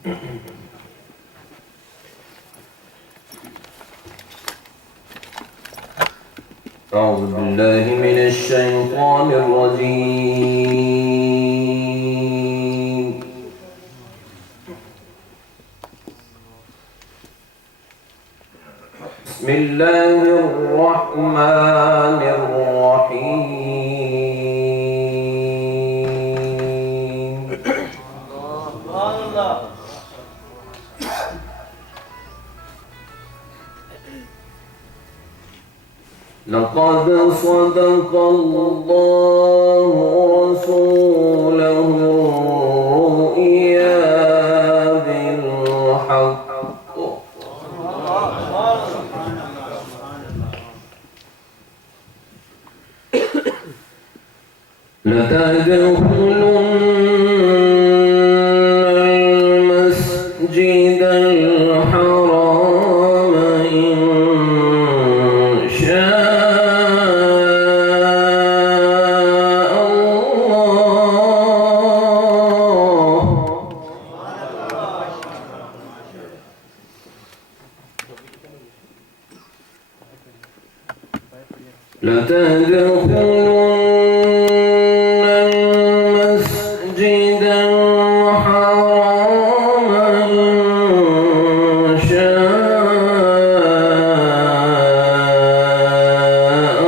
أعوذ بالله من الشيطان الرجيم. بسم الله الرحمن الرحيم. لقد صدق الله رسوله الرؤيا بالحق لتدخلن المسجد الحرام إن شاء لتدخلن المسجد الحرام إن شاء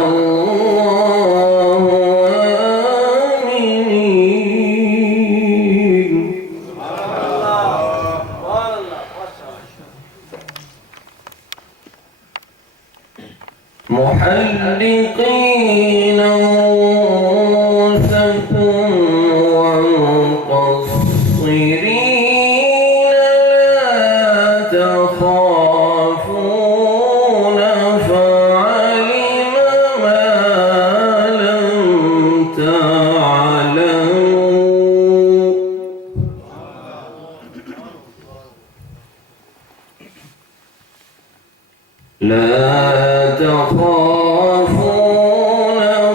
الله آمنين. محلقين رؤوسكم ومقصرين لا تخافون فعلم ما لم تعلموا لا تخافون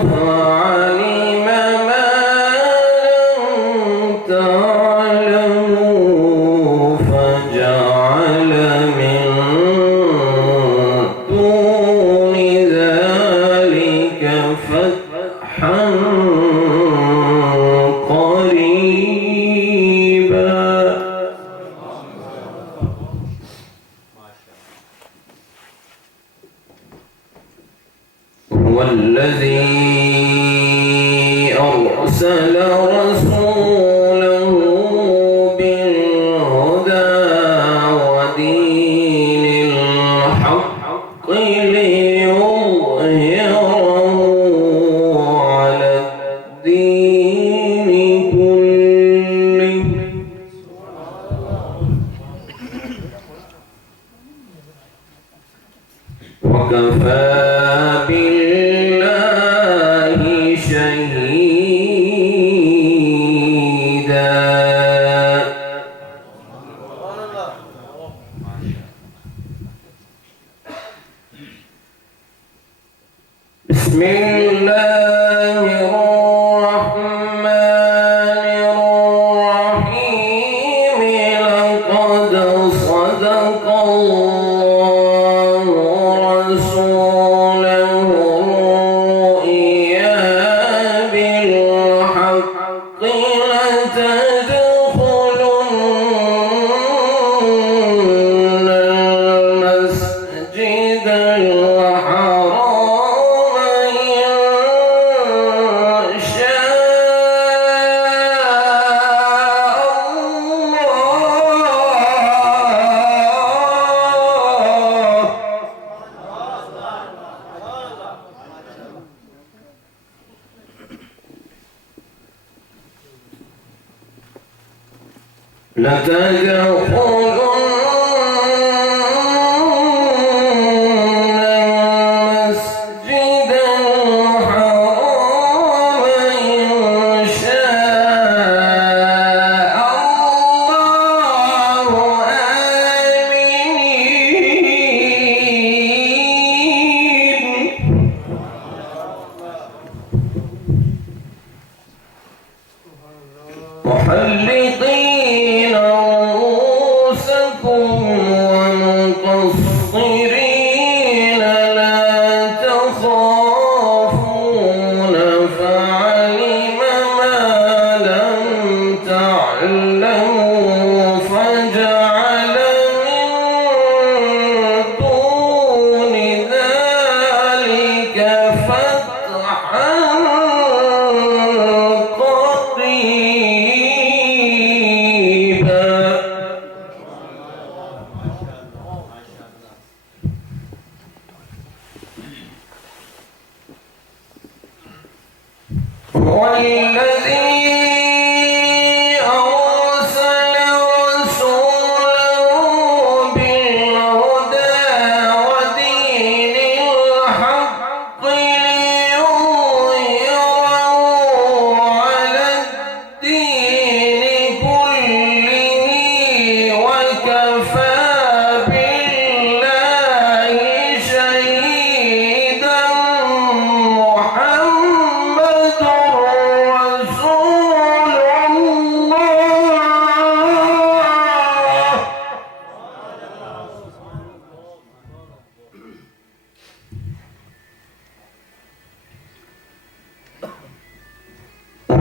فعلم ما لم تعلموا فجعل من دون ذلك فتحا قريبا. هو الذي أرسل رسوله بالهدى ودين الحق ليظهره على الدين كله وكفى بالله شهيدا. بسم الله الرحمن الرحيم. لقد صدق الله رسوله الرؤيا بالحق لتدخلن المسجد الحرام إن شاء لتدخلن المسجد الحرام إن شاء الله آمنين. محلقين رؤوسكم فجعل من دون ذلك فتحا قريبا. والذي أرسل رسوله بالهدى ودين الحق ليظهره على الدين كله وكفى بالله شهيدا. محمد رسول الله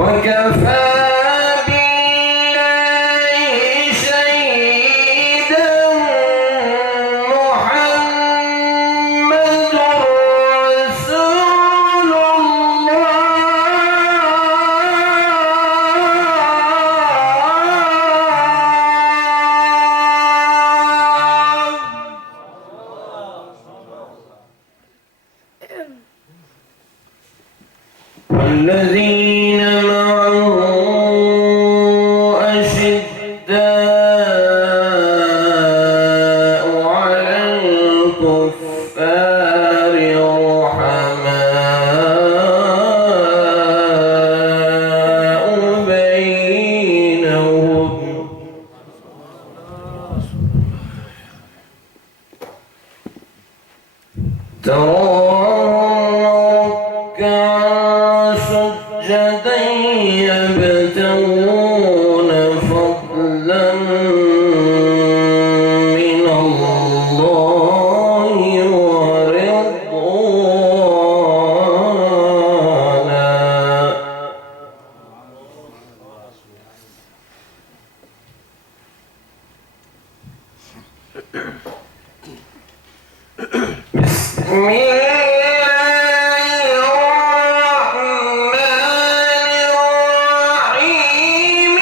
وكفى بالله شهيدا. محمد رسول الله. والذين معه أشداء على الكفار رحماء بينهم تراهم ركعا سجدا يبتغون فضلا من الله ورضوانا. بسم الله الرحمن الرحيم.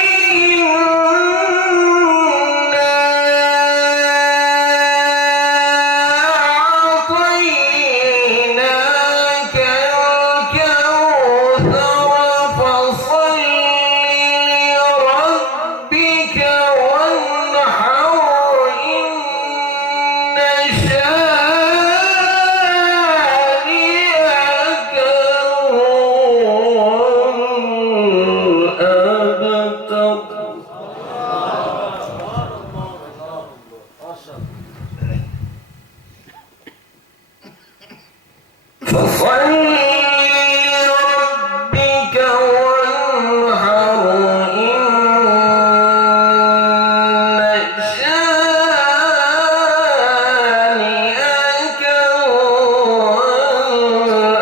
إنا أعطيناك الكوثر فصل لربك وانحر. إن شانئك فصل لربك وانحر. إن شانئك هو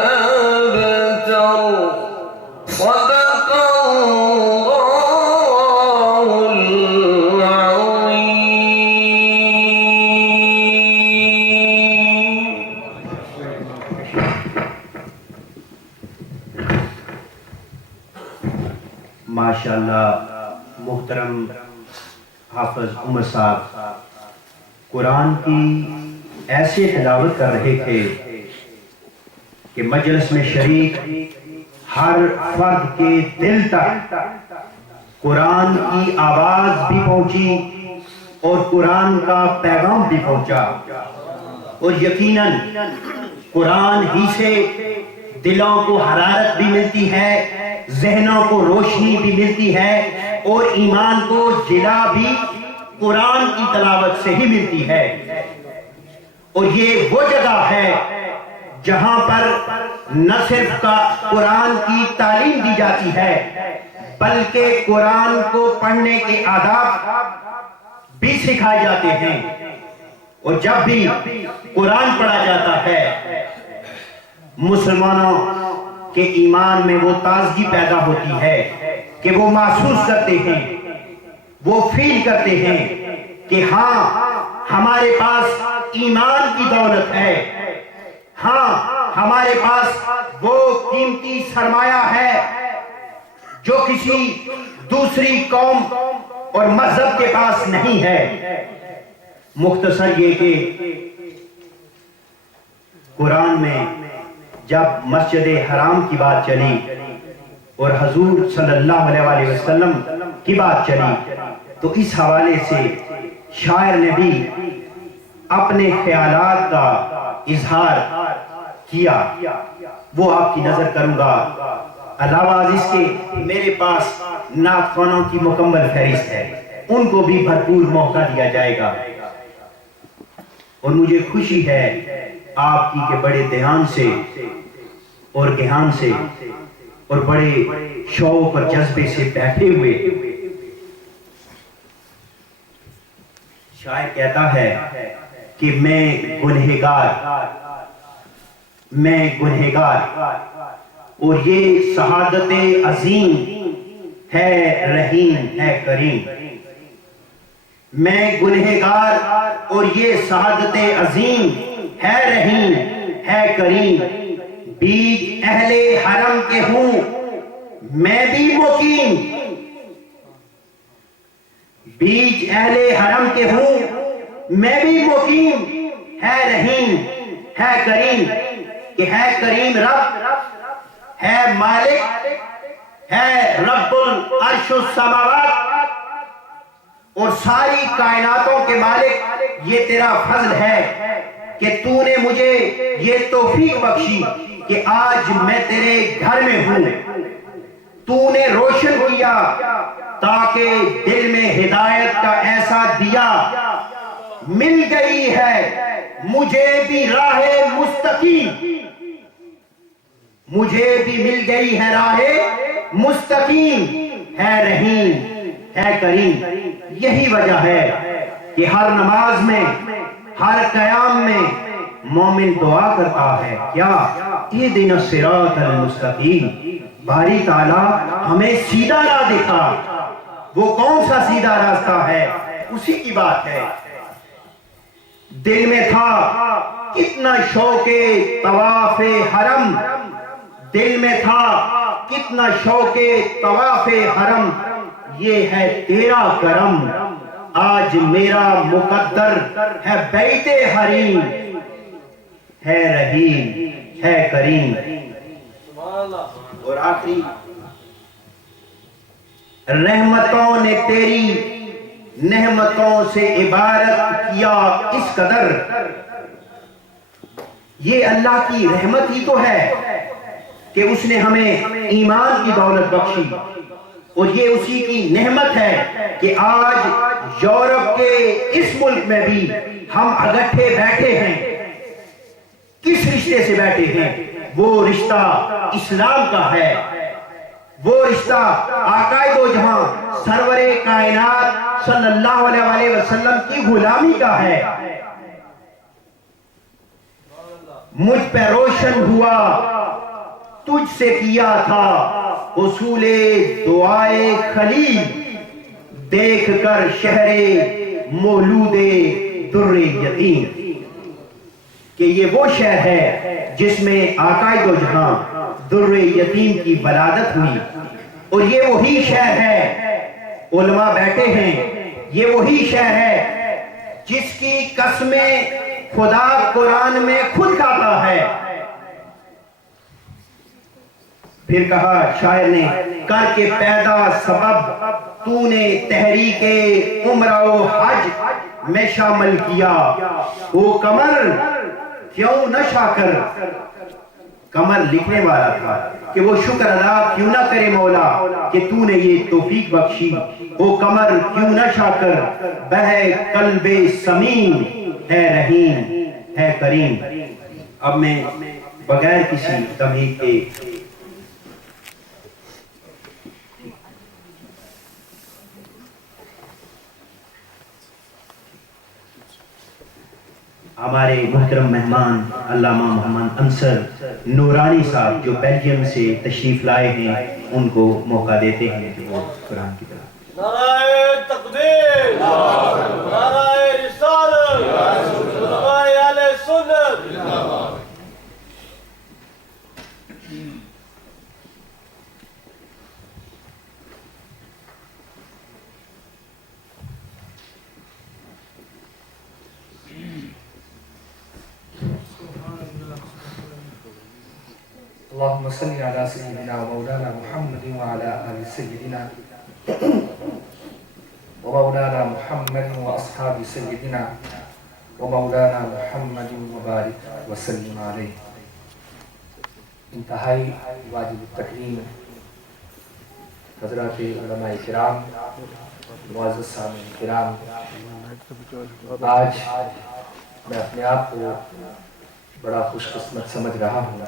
الأبتر. صدق الله العظيم. ماشاءاللہ محترم حافظ عمر صاحب قرآن کی ایسے تلاوت کر رہے تھے کہ مجلس میں شریک ہر فرد کے دل تک قرآن کی آواز بھی پہنچی اور قرآن کا پیغام بھی پہنچا. اور یقیناً قرآن ہی سے دلوں کو حرارت بھی ملتی ہے، ذہنوں کو روشنی بھی ملتی ہے، اور ایمان کو جلا بھی قرآن کی تلاوت سے ہی ملتی ہے. اور یہ وہ جگہ ہے جہاں پر نہ صرف قرآن کی تعلیم دی جاتی ہے بلکہ قرآن کو پڑھنے کے آداب بھی سکھائے جاتے ہیں. اور جب بھی قرآن پڑھا جاتا ہے مسلمانوں کے ایمان میں وہ تازگی پیدا ہوتی ہے کہ وہ محسوس کرتے ہیں وہ فیل کرتے ہیں کہ ہاں ہمارے پاس ایمان کی دولت ہے، ہاں ہمارے پاس وہ قیمتی سرمایہ ہے جو کسی دوسری قوم اور مذہب کے پاس نہیں ہے۔ مختصر یہ کہ قرآن میں جب مسجد حرام کی بات چلی اور حضور صلی اللہ علیہ وسلم کی بات چلی تو اس حوالے سے شاعر نے بھی اپنے خیالات کا اظہار کیا، وہ آپ کی نظر کروں گا۔ علاوہ اس کے میرے پاس نعت خوانوں کی مکمل فہرست ہے، ان کو بھی بھرپور موقع دیا جائے گا، اور مجھے خوشی ہے آپ کی کہ بڑے دھیان سے اور گہان سے اور بڑے شوق اور جذبے سے بیٹھے ہوئے۔ شاعر کہتا ہے کہ میں گنہگار اور یہ سعادت عظیم ہے رحیم ہے کریم۔ میں گنہگار اور یہ سعادت عظیم ہے رحیم ہے کریم، بیچ اہل حرم کے ہوں میں بھی مقیم، بیچ اہل حرم کے ہوں میں بھی مقیم، ہے رحیم ہے کریم، کہ ہے کریم رب ہے مالک ہے رب العرش السماوات، اور ساری کائناتوں کے مالک یہ تیرا فضل ہے کہ تو نے مجھے یہ توفیق بخشی کہ آج میں تیرے گھر میں ہوں، تو نے روشن کیا تاکہ دل میں ہدایت کا ایسا دیا، مل گئی ہے مجھے بھی راہ مستقیم، مجھے بھی مل گئی ہے راہ مستقیم، ہے رحیم ہے کریم۔ یہی وجہ ہے کہ ہر نماز میں ہر قیام میں مومن دعا کرتا ہے، کیا اہدنا الصراط المستقیم، باری تعالیٰ ہمیں سیدھا راہ دکھا۔ وہ کون سا سیدھا راستہ ہے؟ اسی کی بات ہے۔ دل میں تھا کتنا شوق طواف حرم، دل میں تھا کتنا شوق طواف حرم، یہ ہے تیرا کرم آج میرا مقدر ہے بیت حریم، ہے رحیم ہے کریم۔ اور آخری، رحمتوں نے تیری نعمتوں سے عبارت کیا اس قدر، یہ اللہ کی رحمت ہی تو ہے کہ اس نے ہمیں ایمان کی دولت بخشی، اور یہ اسی کی نعمت ہے کہ آج یورپ کے اس ملک میں بھی ہم اگٹھے بیٹھے ہیں۔ کس رشتے سے بیٹھے ہیں؟ وہ رشتہ اسلام کا ہے، وہ رشتہ آقائے دو جہاں سرور کائنات صلی اللہ علیہ وسلم کی غلامی کا ہے۔ مجھ پہ روشن ہوا تجھ سے کیا تھا اصول دعائے خلیل، دیکھ کر شہر مولود در یتیم، کہ یہ وہ شہر ہے جس میں آقائے دو جہاں در یتیم کی ولادت ہوئی، اور یہ وہی شہر ہے، علماء بیٹھے ہیں، یہ وہی شہر ہے جس کی قسمیں خدا قرآن میں خود کھاتا ہے۔ پھر کہا شاعر نے، کر کے پیدا سبب تو نے تحریک عمرہ و حج میں شامل کیا، وہ قمر کیوں نہ شاکر، قمر لکھنے والا تھا کہ وہ شکر ادا کیوں نہ کرے مولا کہ تو نے یہ توفیق بخشی، وہ قمر کیوں نہ شاکر، بہ قلب سمین ہے رحیم ہے کریم۔ اب میں بغیر کسی تمہید کے ہمارے محترم مہمان علامہ محمد انصر نورانی صاحب جو بیلجیم سے تشریف لائے ہیں ان کو موقع دیتے ہیں کہ وہ قرآن کی طرف۔ نعرہ تکبیر۔ اللهم صل على سيدنا ومولانا محمد وعلى آل سيدنا ومولانا محمد وأصحاب سيدنا ومولانا محمد وبارك وسلم علیہ. انتہائی واجب التکریم حضرات علماء کرام، معزز سامعین کرام، آج میں اپنے آپ کو بڑا خوش قسمت سمجھ رہا ہوں.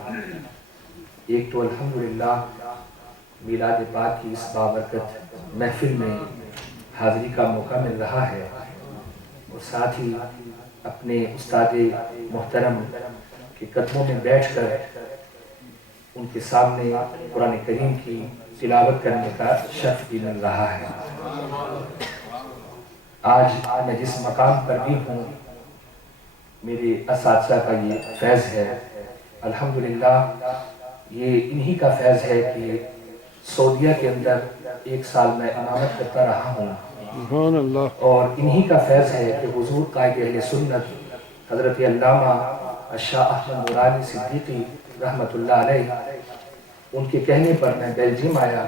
ایک تو الحمدللہ میلاد پاک کی اس بابرکت محفل میں حاضری کا موقع مل رہا ہے، اور ساتھ ہی اپنے استاد محترم کے قدموں میں بیٹھ کر ان کے سامنے قرآن کریم کی تلاوت کرنے کا شرف بھی مل رہا ہے. آج میں جس مقام پر بھی ہوں میرے اساتذہ کا یہ فیض ہے. الحمدللہ یہ انہی کا فیض ہے کہ سعودیہ کے اندر 1 سال میں امامت کرتا رہا ہوں، اور انہی کا فیض ہے کہ حضور قائد اہل سنت حضرت علامہ شاہ احمد نورانی صدیقی رحمۃ اللہ علیہ، ان کے کہنے پر میں بیلجیم آیا،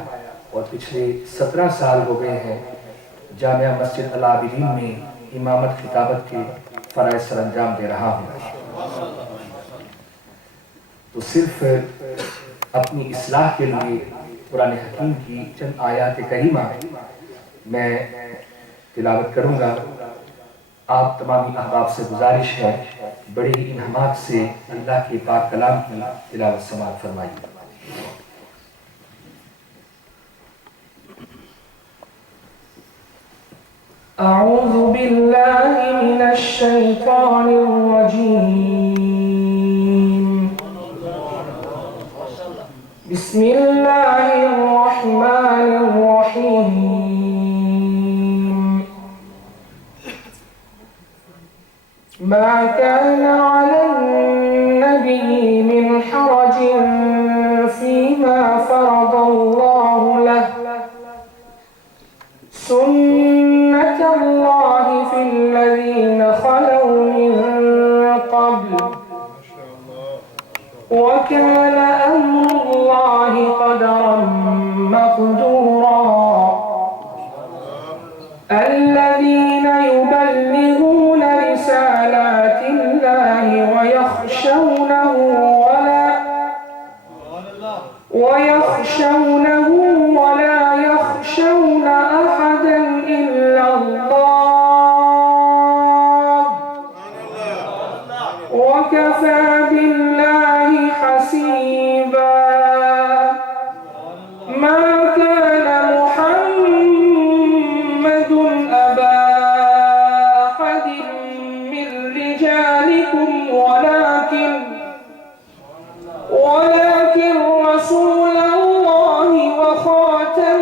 اور پچھلے 17 سال ہو گئے ہیں جامعہ مسجد العابدین میں امامت خطابت کے فرائض سر انجام دے رہا ہوں. تو صرف اپنی اصلاح کے لیے قرآن حکیم کی چند آیات کریمہ میں تلاوت کروں گا. آپ تمامی احباب سے گزارش ہے بڑی ہی انہماک سے اللہ کے پاک کلام کی تلاوت سماعت فرمائیے. أعوذ بالله من الشيطان الرجيم. بسم الله الرحمن الرحيم. ما كان على النبي من حرج فيما فرض الله له، سنة الله في الذين خلوا من قبل، وكان أمر الله قدرا مقدورا. الذين يبلغون رسالات الله ويخشونه ولا يخشون أحدا إلا الله، وكفى بالله حسيبا. ما كان محمد أبا أحد من رجالكم ولكن رسول الله وخاتم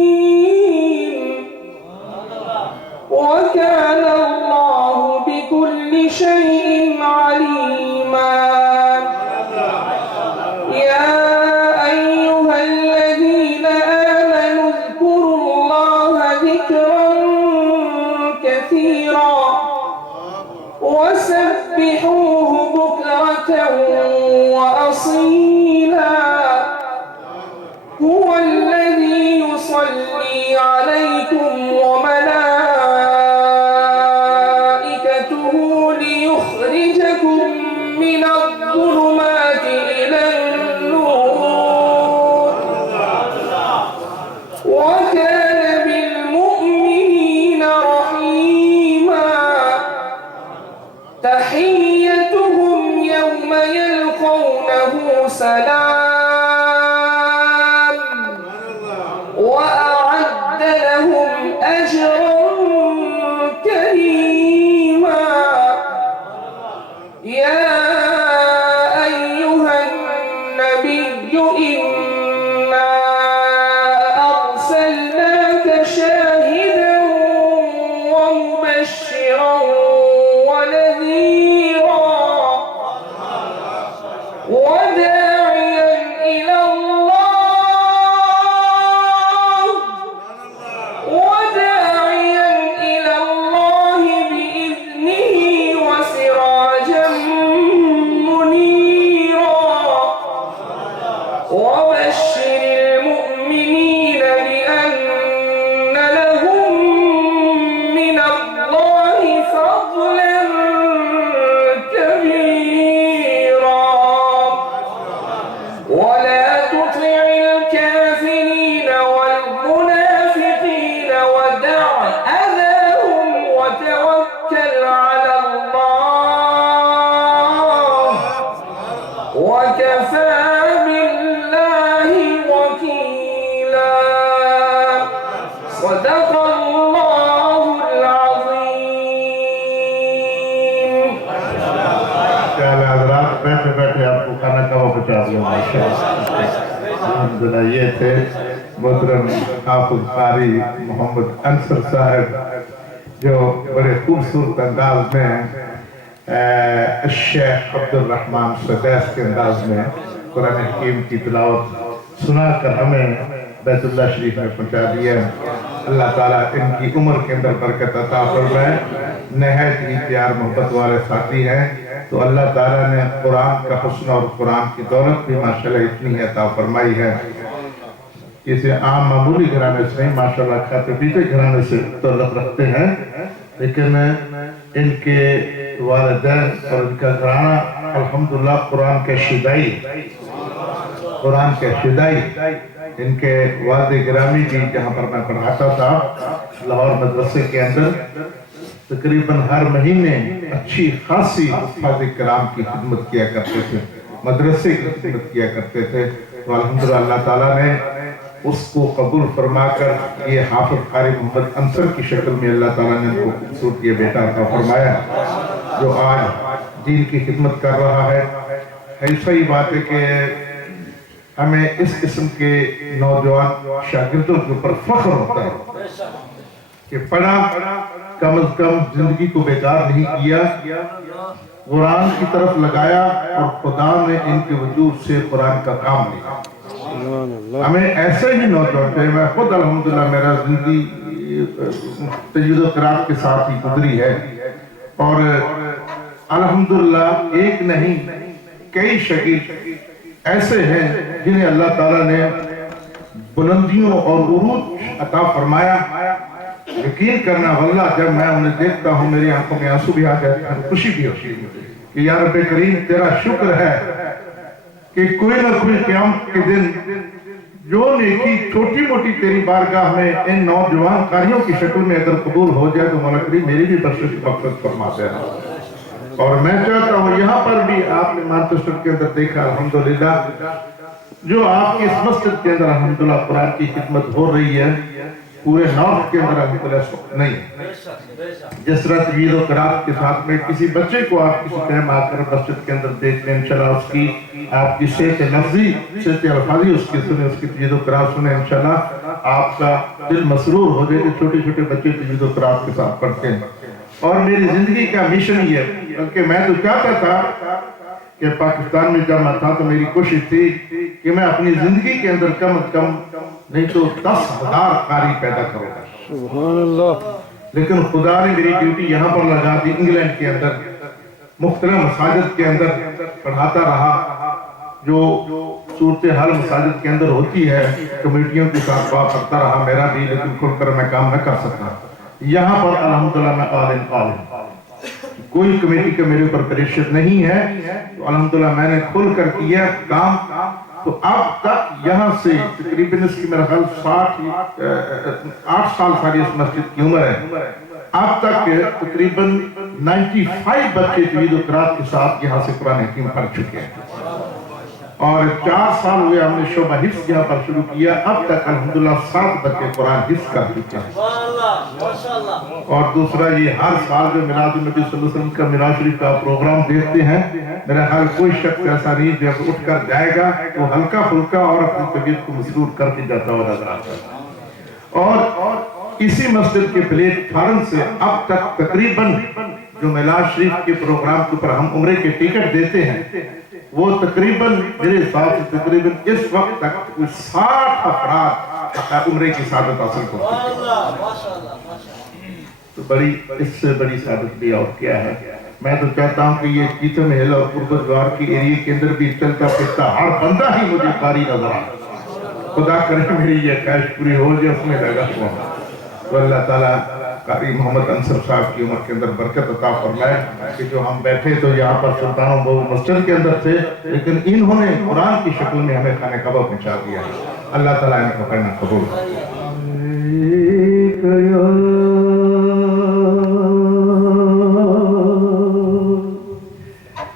النبيين، وكان الله بكل شيء عليما. يا أيها الذين آمنوا اذكروا الله ذكرا كثيرا وسبحوه بكرة وأصيلا. هو الذي يصلي عليكم وملائكته ليخرجكم من الظلمات إلى النور، وكان بالمؤمنين رحيما. تحيتهم يوم يلقونه سلام، وأعد لهم أجرا كريما. يا أيها النبي إنا أرسلناك شاهدا ومبشرا ونذيرا وداعيا صدق اللہ العظیم. کیا حضرات بیٹھے بیٹھے آپ کو کھانا کعبہ پہنچا دیا الحمدللہ. یہ تھے محترم حافظ قاری محمد انصر صاحب جو بڑے خوبصورت انداز میں الشیخ عبد الرحمن سدیس کے انداز میں قرآن حکیم کی تلاوت سنا کر ہمیں بیت اللہ شریف میں پہنچا دیا. اللہ تعالیٰ ان کی عمر کے اندر برکت عطا فرمائے. نہایت ہی پیار محبت والے ساتھی ہیں تو اللہ تعالیٰ نے قرآن کا حسن اور قرآن کی دولت بھی ماشاءاللہ اتنی عطا فرمائی ہے. کسی عام معمولی گھرانے سے نہیں، ماشاءاللہ کھاتے پیتے گھرانے سے تعلق رکھتے ہیں، لیکن ان کے والدین اور ان کا گھرانہ الحمدللہ قرآن کے شدائی ان کے والد گرامی بھی جہاں پر میں پڑھاتا تھا لاہور مدرسے کے اندر تقریباً ہر مہینے اچھی خاصی حفاظ کرام کی خدمت کیا کرتے تھے، مدرسے کی خدمت کیا کرتے تھے. تو الحمدللہ اللہ تعالیٰ نے اس کو قبول فرما کر یہ حافظ قاری محمد انصر کی شکل میں اللہ تعالیٰ نے ان کو خوبصورت یہ بیٹا عطا فرمایا جو آج دین کی خدمت کر رہا ہے. ایسا ہی بات ہے کہ ہمیں اس قسم کے نوجوان شاگردوں کے اوپر فخر ہوتا ہے کہ پڑھا کم از کم زندگی کو بیکار نہیں کیا، قرآن کی طرف لگایا اور خدا نے ان کے وجود سے قرآن کا کام لیا. ہمیں ایسے ہی نوجوان تھے. میں خود الحمدللہ میرا زندگی تجوید و قرات کے ساتھ ہی گزری ہے اور الحمدللہ ایک نہیں کئی شاگرد ایسے ہیں جنہیں اللہ تعالیٰ نے بلندیوں اور عروج عطا فرمایا. یقین کرنا واللہ جب میں انہیں دیکھتا ہوں میری آنکھوں میں آنسو بھی آ جاتے ہیں، خوشی بھی ہوتی ہے کہ یا رب کریم تیرا شکر ہے کہ کوئی نہ کوئی قیامت کے دن جو نیکی چھوٹی موٹی تیری بارگاہ میں ان نوجوان قاریوں کی شکل میں اگر قبول ہو جائے تو مولا کریم میری بھی بخشش مغفرت فرما دینا. اور میں چاہتا ہوں یہاں پر بھی آپ نے مانچسٹر کے اندر دیکھا الحمدللہ جو آپ کی اس مسجد کے اندر الحمدللہ قرآن کی خدمت ہو رہی ہے پورے نارتھ کے اندر الحمدللہ نہیں. جس طرح تجوید و قرات کے ساتھ میں کسی بچے کو آپ کسی ٹائم آ کر مسجد کے اندر دیکھ لیں انشاءاللہ اس کی آپ کی صحت لفظی صحت الفاظی اس کی سنیں، اس کی تجوید و قرات سنیں، انشاءاللہ آپ کا دل مسرور ہو جائے کہ چھوٹے چھوٹے بچے تجوید و قرات کے ساتھ پڑھتے ہیں. اور میری زندگی کا مشن ہی ہے، بلکہ میں تو چاہتا تھا کہ پاکستان میں جب میں تھا تو میری کوشش تھی کہ میں اپنی زندگی کے اندر کم از کم نہیں تو 10,000 قاری پیدا کروں گا. سبحان اللہ. لیکن خدا نے میری ڈیوٹی یہاں پر لگا دی انگلینڈ کے اندر مختلف مساجد کے اندر پڑھاتا رہا. جو صورتحال مساجد کے اندر ہوتی ہے کمیٹیوں کے ساتھ بات کرتا رہا میرا بھی، لیکن کھل کر میں کام نہ کر سکتا. یہاں پر الحمدللہ میں عالم کوئی کمیٹی کا میرے اوپر پریشر نہیں ہے تو الحمدللہ میں نے کھل کر کیا کام. تو اب تک یہاں سے تقریباً اس کی میرا خیال 8 سال ساری اس مسجد کی عمر ہے. اب تک تقریباً 95 بچے تجوید و قرات کے ساتھ یہاں سے قرآن حکیم پڑھ چکے ہیں اور 4 سال ہوئے ہم نے شعبہ حفظ یہاں پر شروع کیا. اب تک الحمدللہ 7 بچے قرآن حفظ کر چکے ہیں. اور دوسرا یہ ہر سال جو میلاد النبی صلی اللہ علیہ وسلم کا میلاد شریف کا پروگرام دیکھتے ہیں میرا خیال کوئی شخص ایسا نہیں جب اٹھ کر جائے گا تو ہلکا پھلکا اور اپنی طبیعت کو مسرور کر کے جاتا ہوا نظر آتا ہے. اور اسی مسجد کے پلیٹ فارم سے اب تک تقریباً جو میلاد شریف کے پروگرام کے اوپر ہم عمرے کے ٹکٹ دیتے ہیں وہ تقریباً میرے حساب سے تقریباً اس وقت تک 60 افراد عمرے کی سعادت حاصل کرتے ہیں. تو بڑی اس سے بڑی سعادت بھی اور کیا ہے. میں تو چاہتا ہوں کہ یہ چیتم ہل اور پرگزوار کی ایریے کے اندر بھی چلتا پھرتا ہر بندہ ہی مجھے قاری نظر آتا. خدا کرے میری یہ خواہش پوری ہو جائے اس میں لگا ہوا. تو اللہ تعالیٰ قاری محمد انصر صاحب کی عمر کے اندر برکت عطا فرمائے کہ جو ہم بیٹھے تو یہاں پر سلطان و بہو مسجد کے اندر تھے لیکن انہوں نے قرآن کی شکل میں ہمیں خانہ کعبہ پہنچا دیا. اللہ تعالیٰ ان کا پڑھنا قبول.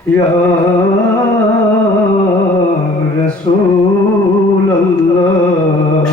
یا رسول اللہ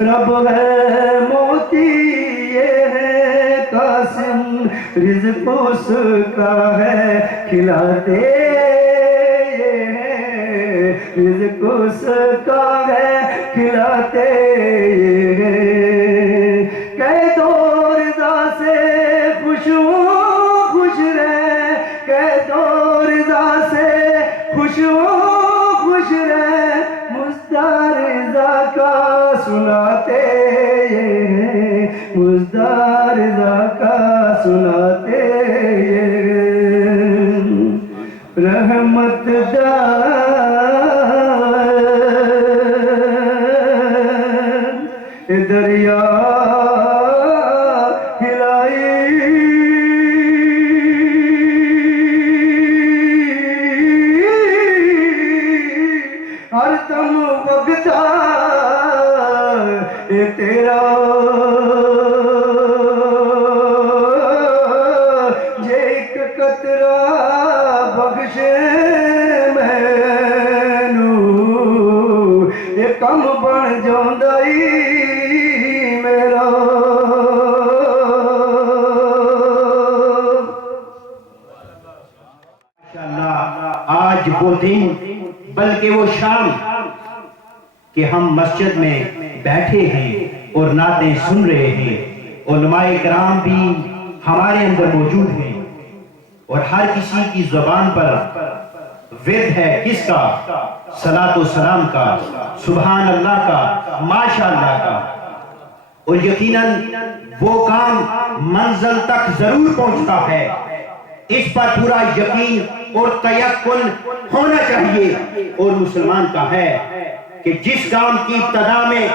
رب ہے موتی یہ ہے قاسم رزق اس کا ہے کھلاتے یہ ہے رزق اس کا ہے کھلاتے یہ ہے کہہ دو رضا سے خوش رہ کہہ دو رضا سے خوش رہ مزدار رضا کا سناتے یہ ہیں مزدار رضا کا سناتے یہ ہیں رحمت دریا ہر دم وگتا تیرا جے ایک قطرہ بخشے مینو یہ کم بن جاؤندا میرا آج وہ دن بلکہ وہ شام کہ ہم مسجد میں بیٹھے ہیں اور نعتیں سن رہے ہیں علماء کرام بھی ہمارے اندر موجود ہیں اور ہر کسی کی زبان پر ورد ہے کس کا صلاۃ و سلام کا سبحان اللہ کا ماشاءاللہ کا اور یقیناً وہ کام منزل تک ضرور پہنچتا ہے اس پر پورا یقین اور تیقن ہونا چاہیے اور مسلمان کا ہے کہ جس کام کی ابتدا میں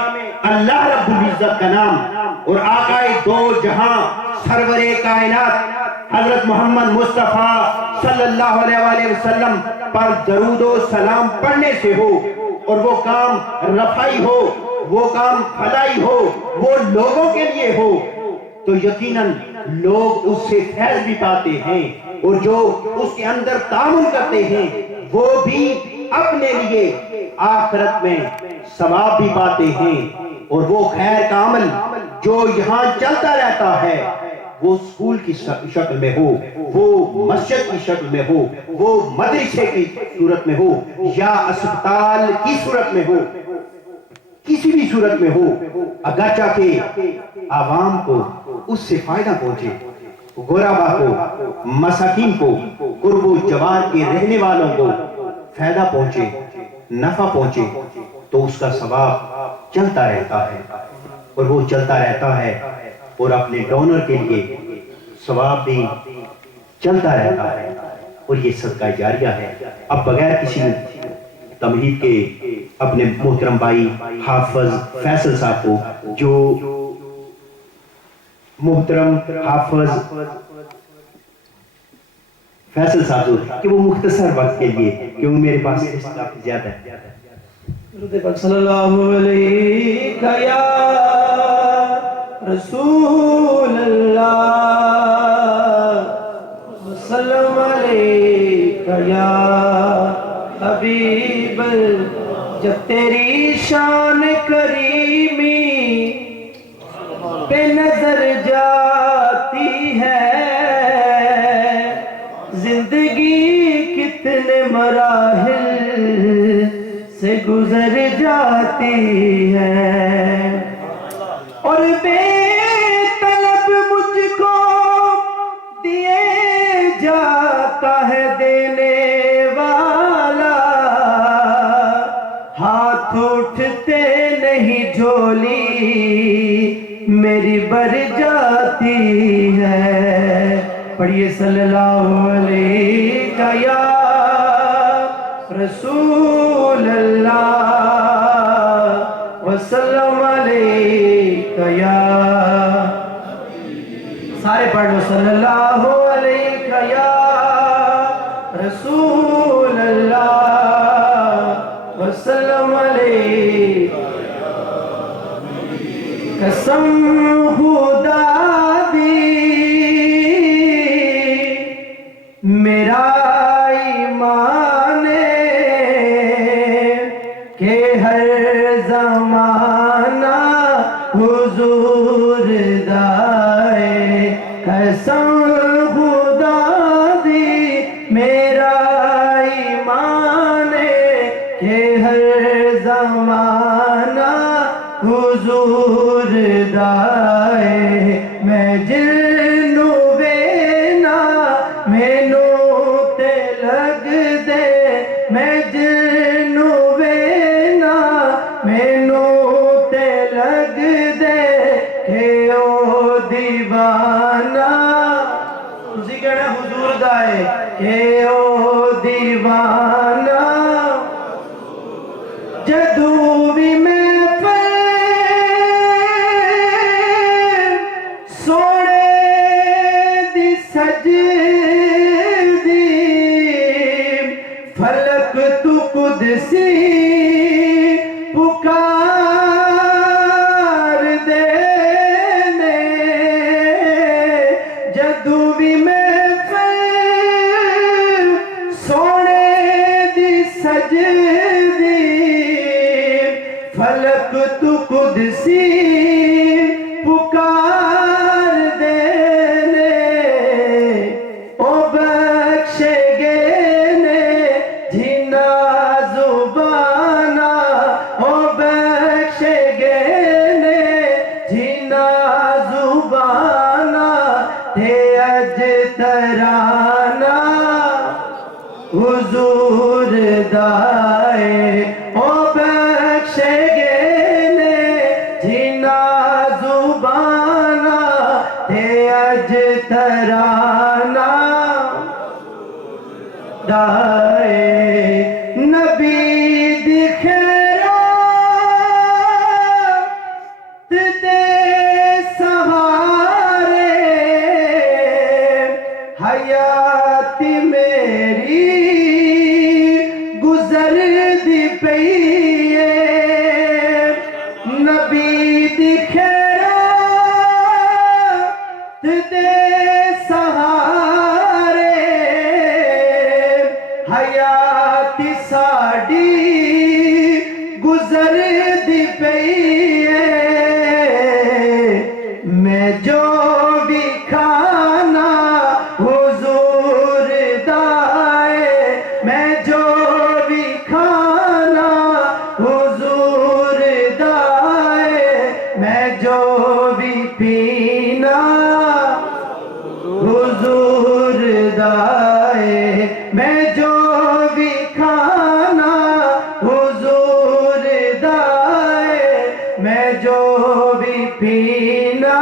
اللہ رب العزت کا نام اور آقا دو جہاں سرور کائنات حضرت محمد مصطفیٰ صلی اللہ علیہ وآلہ وسلم پر درود و سلام پڑھنے سے ہو اور وہ کام رفعی ہو وہ کام فلائی ہو وہ لوگوں کے لیے ہو تو یقیناً لوگ اس سے فیض بھی پاتے ہیں اور جو اس کے اندر تعامل کرتے ہیں وہ بھی اپنے لیے آخرت میں ثواب بھی پاتے ہیں اور وہ خیر کا عمل جو یہاں چلتا رہتا ہے وہ اسکول کی شکل میں ہو وہ مسجد کی شکل میں ہو وہ مدرسے کی صورت میں ہو یا اسپتال کی صورت میں ہو کسی بھی صورت میں ہو اگرچہ کہ عوام کو اس سے فائدہ پہنچے غربا کو مساکین کو قرب و جوار کے رہنے والوں کو فائدہ پہنچے نفع پہنچے تو اس کا ثواب چلتا رہتا ہے اور وہ چلتا رہتا ہے اور اپنے ڈونر کے لیے ثواب بھی چلتا رہتا ہے اور یہ صدقہ جاریہ ہے اب بغیر کسی تمہید کے اپنے محترم بھائی حافظ فیصل صاحب کو جو محترم حافظ فیصل صاحب کہ وہ مختصر وقت کے لیے کیوں میرے پاس کافی زیادہ ہے صلی اللہ علیہ یا رسول اللہ وسلم علیہ یا حبیب جب تیری شان کریمی پہ نظر جاتی ہے زندگی کتنے مراحل سے گزر جاتی ہے اور بے طلب مجھ کو دیے جاتا ہے دینے والا ہاتھ اٹھتے نہیں جھولی میری بھر جاتی ہے پڑھیے صلی اللہ علیہ یا رسول اللہ وسلم علیہ یا سارے پڑھو صلی اللہ علیہ یا رسول اللہ وسلم علیہ قسم خدا دی میرا ایمان کہ ہر زمانہ حضور دائے قسم خدا دی میرا ایمان کہ ہر زمانہ حضور دائے میں جنو بینا مینو تے لگ دے میں جنو بینا مینو تے لگ دے کہ او دیوانہ تسی کہنا حضور دائے کہ او دیوانہ جدو بھی میں سجدی فلک تو قدسی پکار دینے جدو بھی محفل سونے دی سجدی فلک تو قدسی پکار دینے او بخشے گے نے جنا زبانہ او بخشے گے نے جنا زبانہ تے اج ترانہ حضور دائے او بخشے گے نے جنا زبانہ تے اج ترانہ دائے نبی دی خیرات دے سہارے حیات میری گزر دی پئی نبی دی خیرات دے سہارے حیات ساڑی گزر دی پئی میں جو بھی کھانا حضور دائے میں جو بھی کھانا حضور دائے میں جو بھی پینا حضور دائے میں جو بھی کھانا حضور دائے میں جو بھی پینا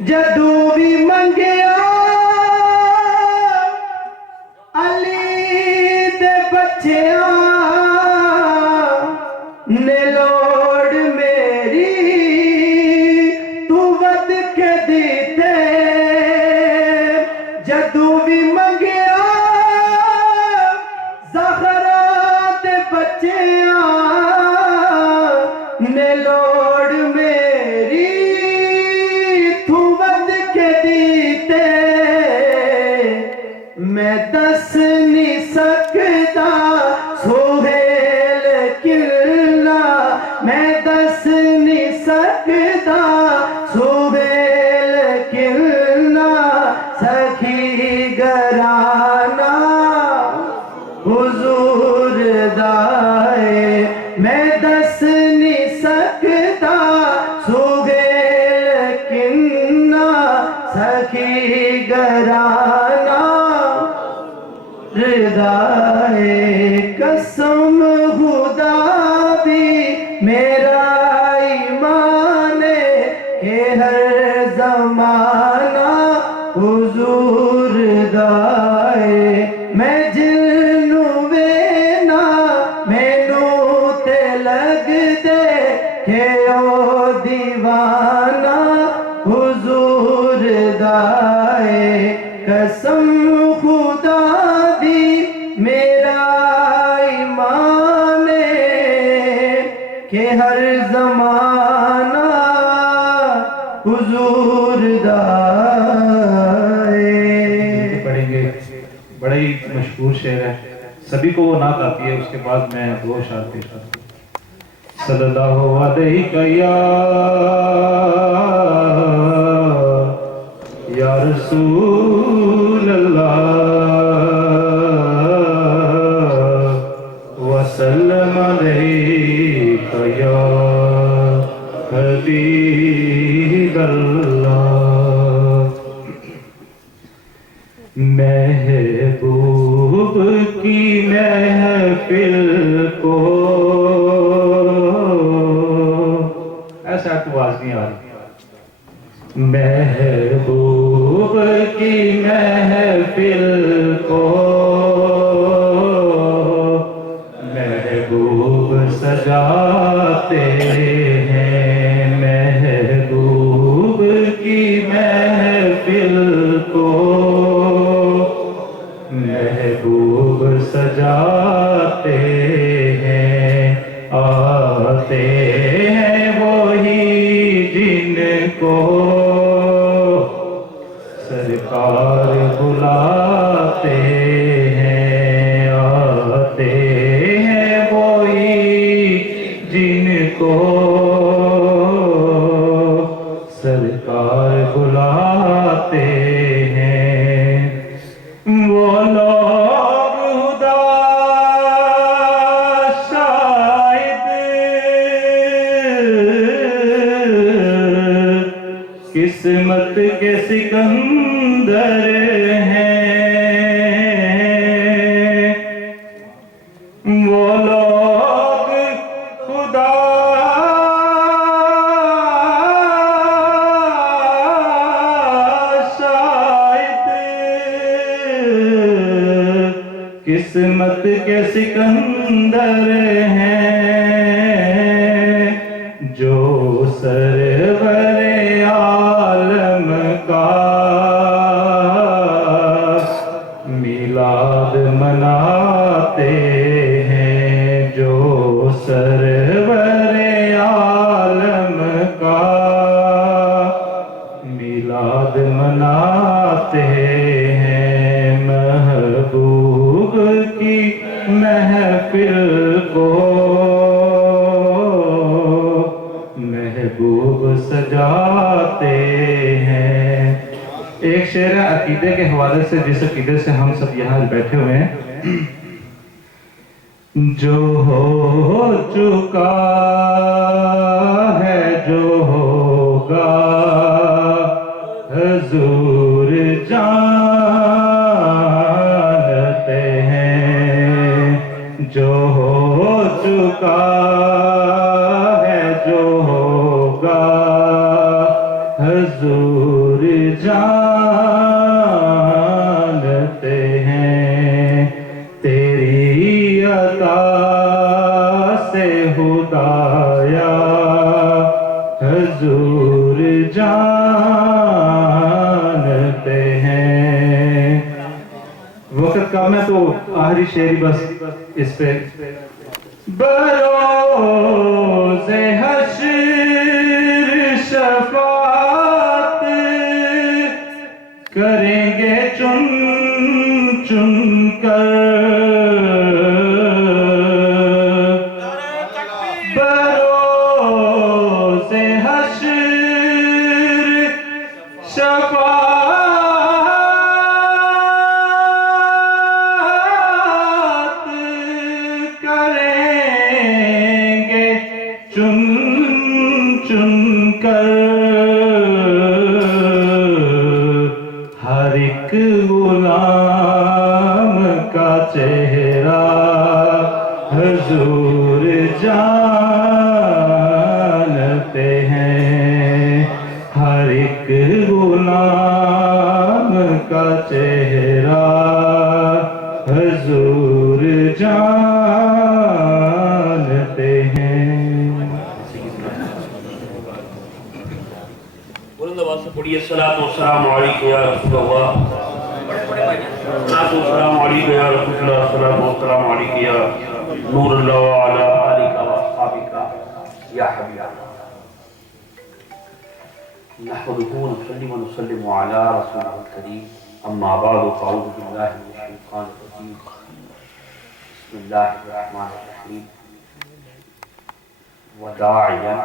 جدو بھی منگیا علی دے بچیاں نے لوڑ میری تو ود کے دیتے جدو بھی منگیا زہرا دے بچیاں نے لوڑ میری تو ود کے دیتے میں دس نہیں سکتا سہیل کلا میں دس نہیں سکتا سہیل کلا سخی گرانہ حضور دائے میں دس نہیں سکتا سہیل کنا سخی گرانہ ردائے قسم خدا دی میرا ایمان کہ ہر زمانہ حضور دائے میں جنو بینا مینو تے لگ دے کہ او دیوانہ حضور دائے قسم خدا دی میرا ایمان کہ ہر زمانہ حضور دائے پڑھیں گے بڑا ہی مشہور شعر ہے سبھی کو وہ نعت آتی ہے اس کے بعد میں دو اشعار پیش کرتا ہوں صلی اللہ علیہ یا رسول اللہ وسلم علیہ یا حبیب اللہ محبوب کی محفل کو ایسا تو آواز نہیں آ رہی محبوب کی محفل کو محبوب سجاتے ہیں محبوب کی محفل کو محبوب سجاتے ہیں آتے ہیں وہی جن کو سرکار بلاتے ہیں آتے ہیں وہی جن کو سرکار بلاتے ہیں وہ لوگ خدا شاید قسمت کے سکندر ہیں وہ لوگ خدا شاید قسمت کے سکندر ہیں جو سرور عالم کا میلاد مناتے ہیں جو سرور عالم کا میلاد مناتے ہیں محبوب کی محفل کو محبوب سجاتے ہیں ایک شعر ہے عقیدے کے حوالے سے جس عقیدے سے ہم سب یہاں بیٹھے ہوئے ہیں جو ہو چکا ہے جو ہوگا حضور جانتے ہیں جو ہو چکا ہے جو ہوگا حضور جانتے ہیں تیری عطا سے خدایا حضور جانتے ہیں وقت کم ہے تو آخری شعری بس اس پہ بروز حشر شفاعت کریں گے چن چن کر بروز حشر شفاعت کریں گے چن چن کر ہر ایک غلام کا چہرہ حضور جانتے ہیں ہر ایک غلام کا چہرہ حضور جانتے ہیں بلند آواز سے پڑھیے الصلوۃ والسلام علیکم یا رسول اللہ الصلوۃ والسلام علیکم یا رسول اللہ الصلوۃ والسلام علیکم یا نور اللہ وعلی آلک و اصحابک یا حبیب اللہ نحمده ونصلي ونسلم على رسوله الكريم اما بعد فاعوذ بالله من الشيطان الرجيم بسم الله الرحمن الرحيم وداعیا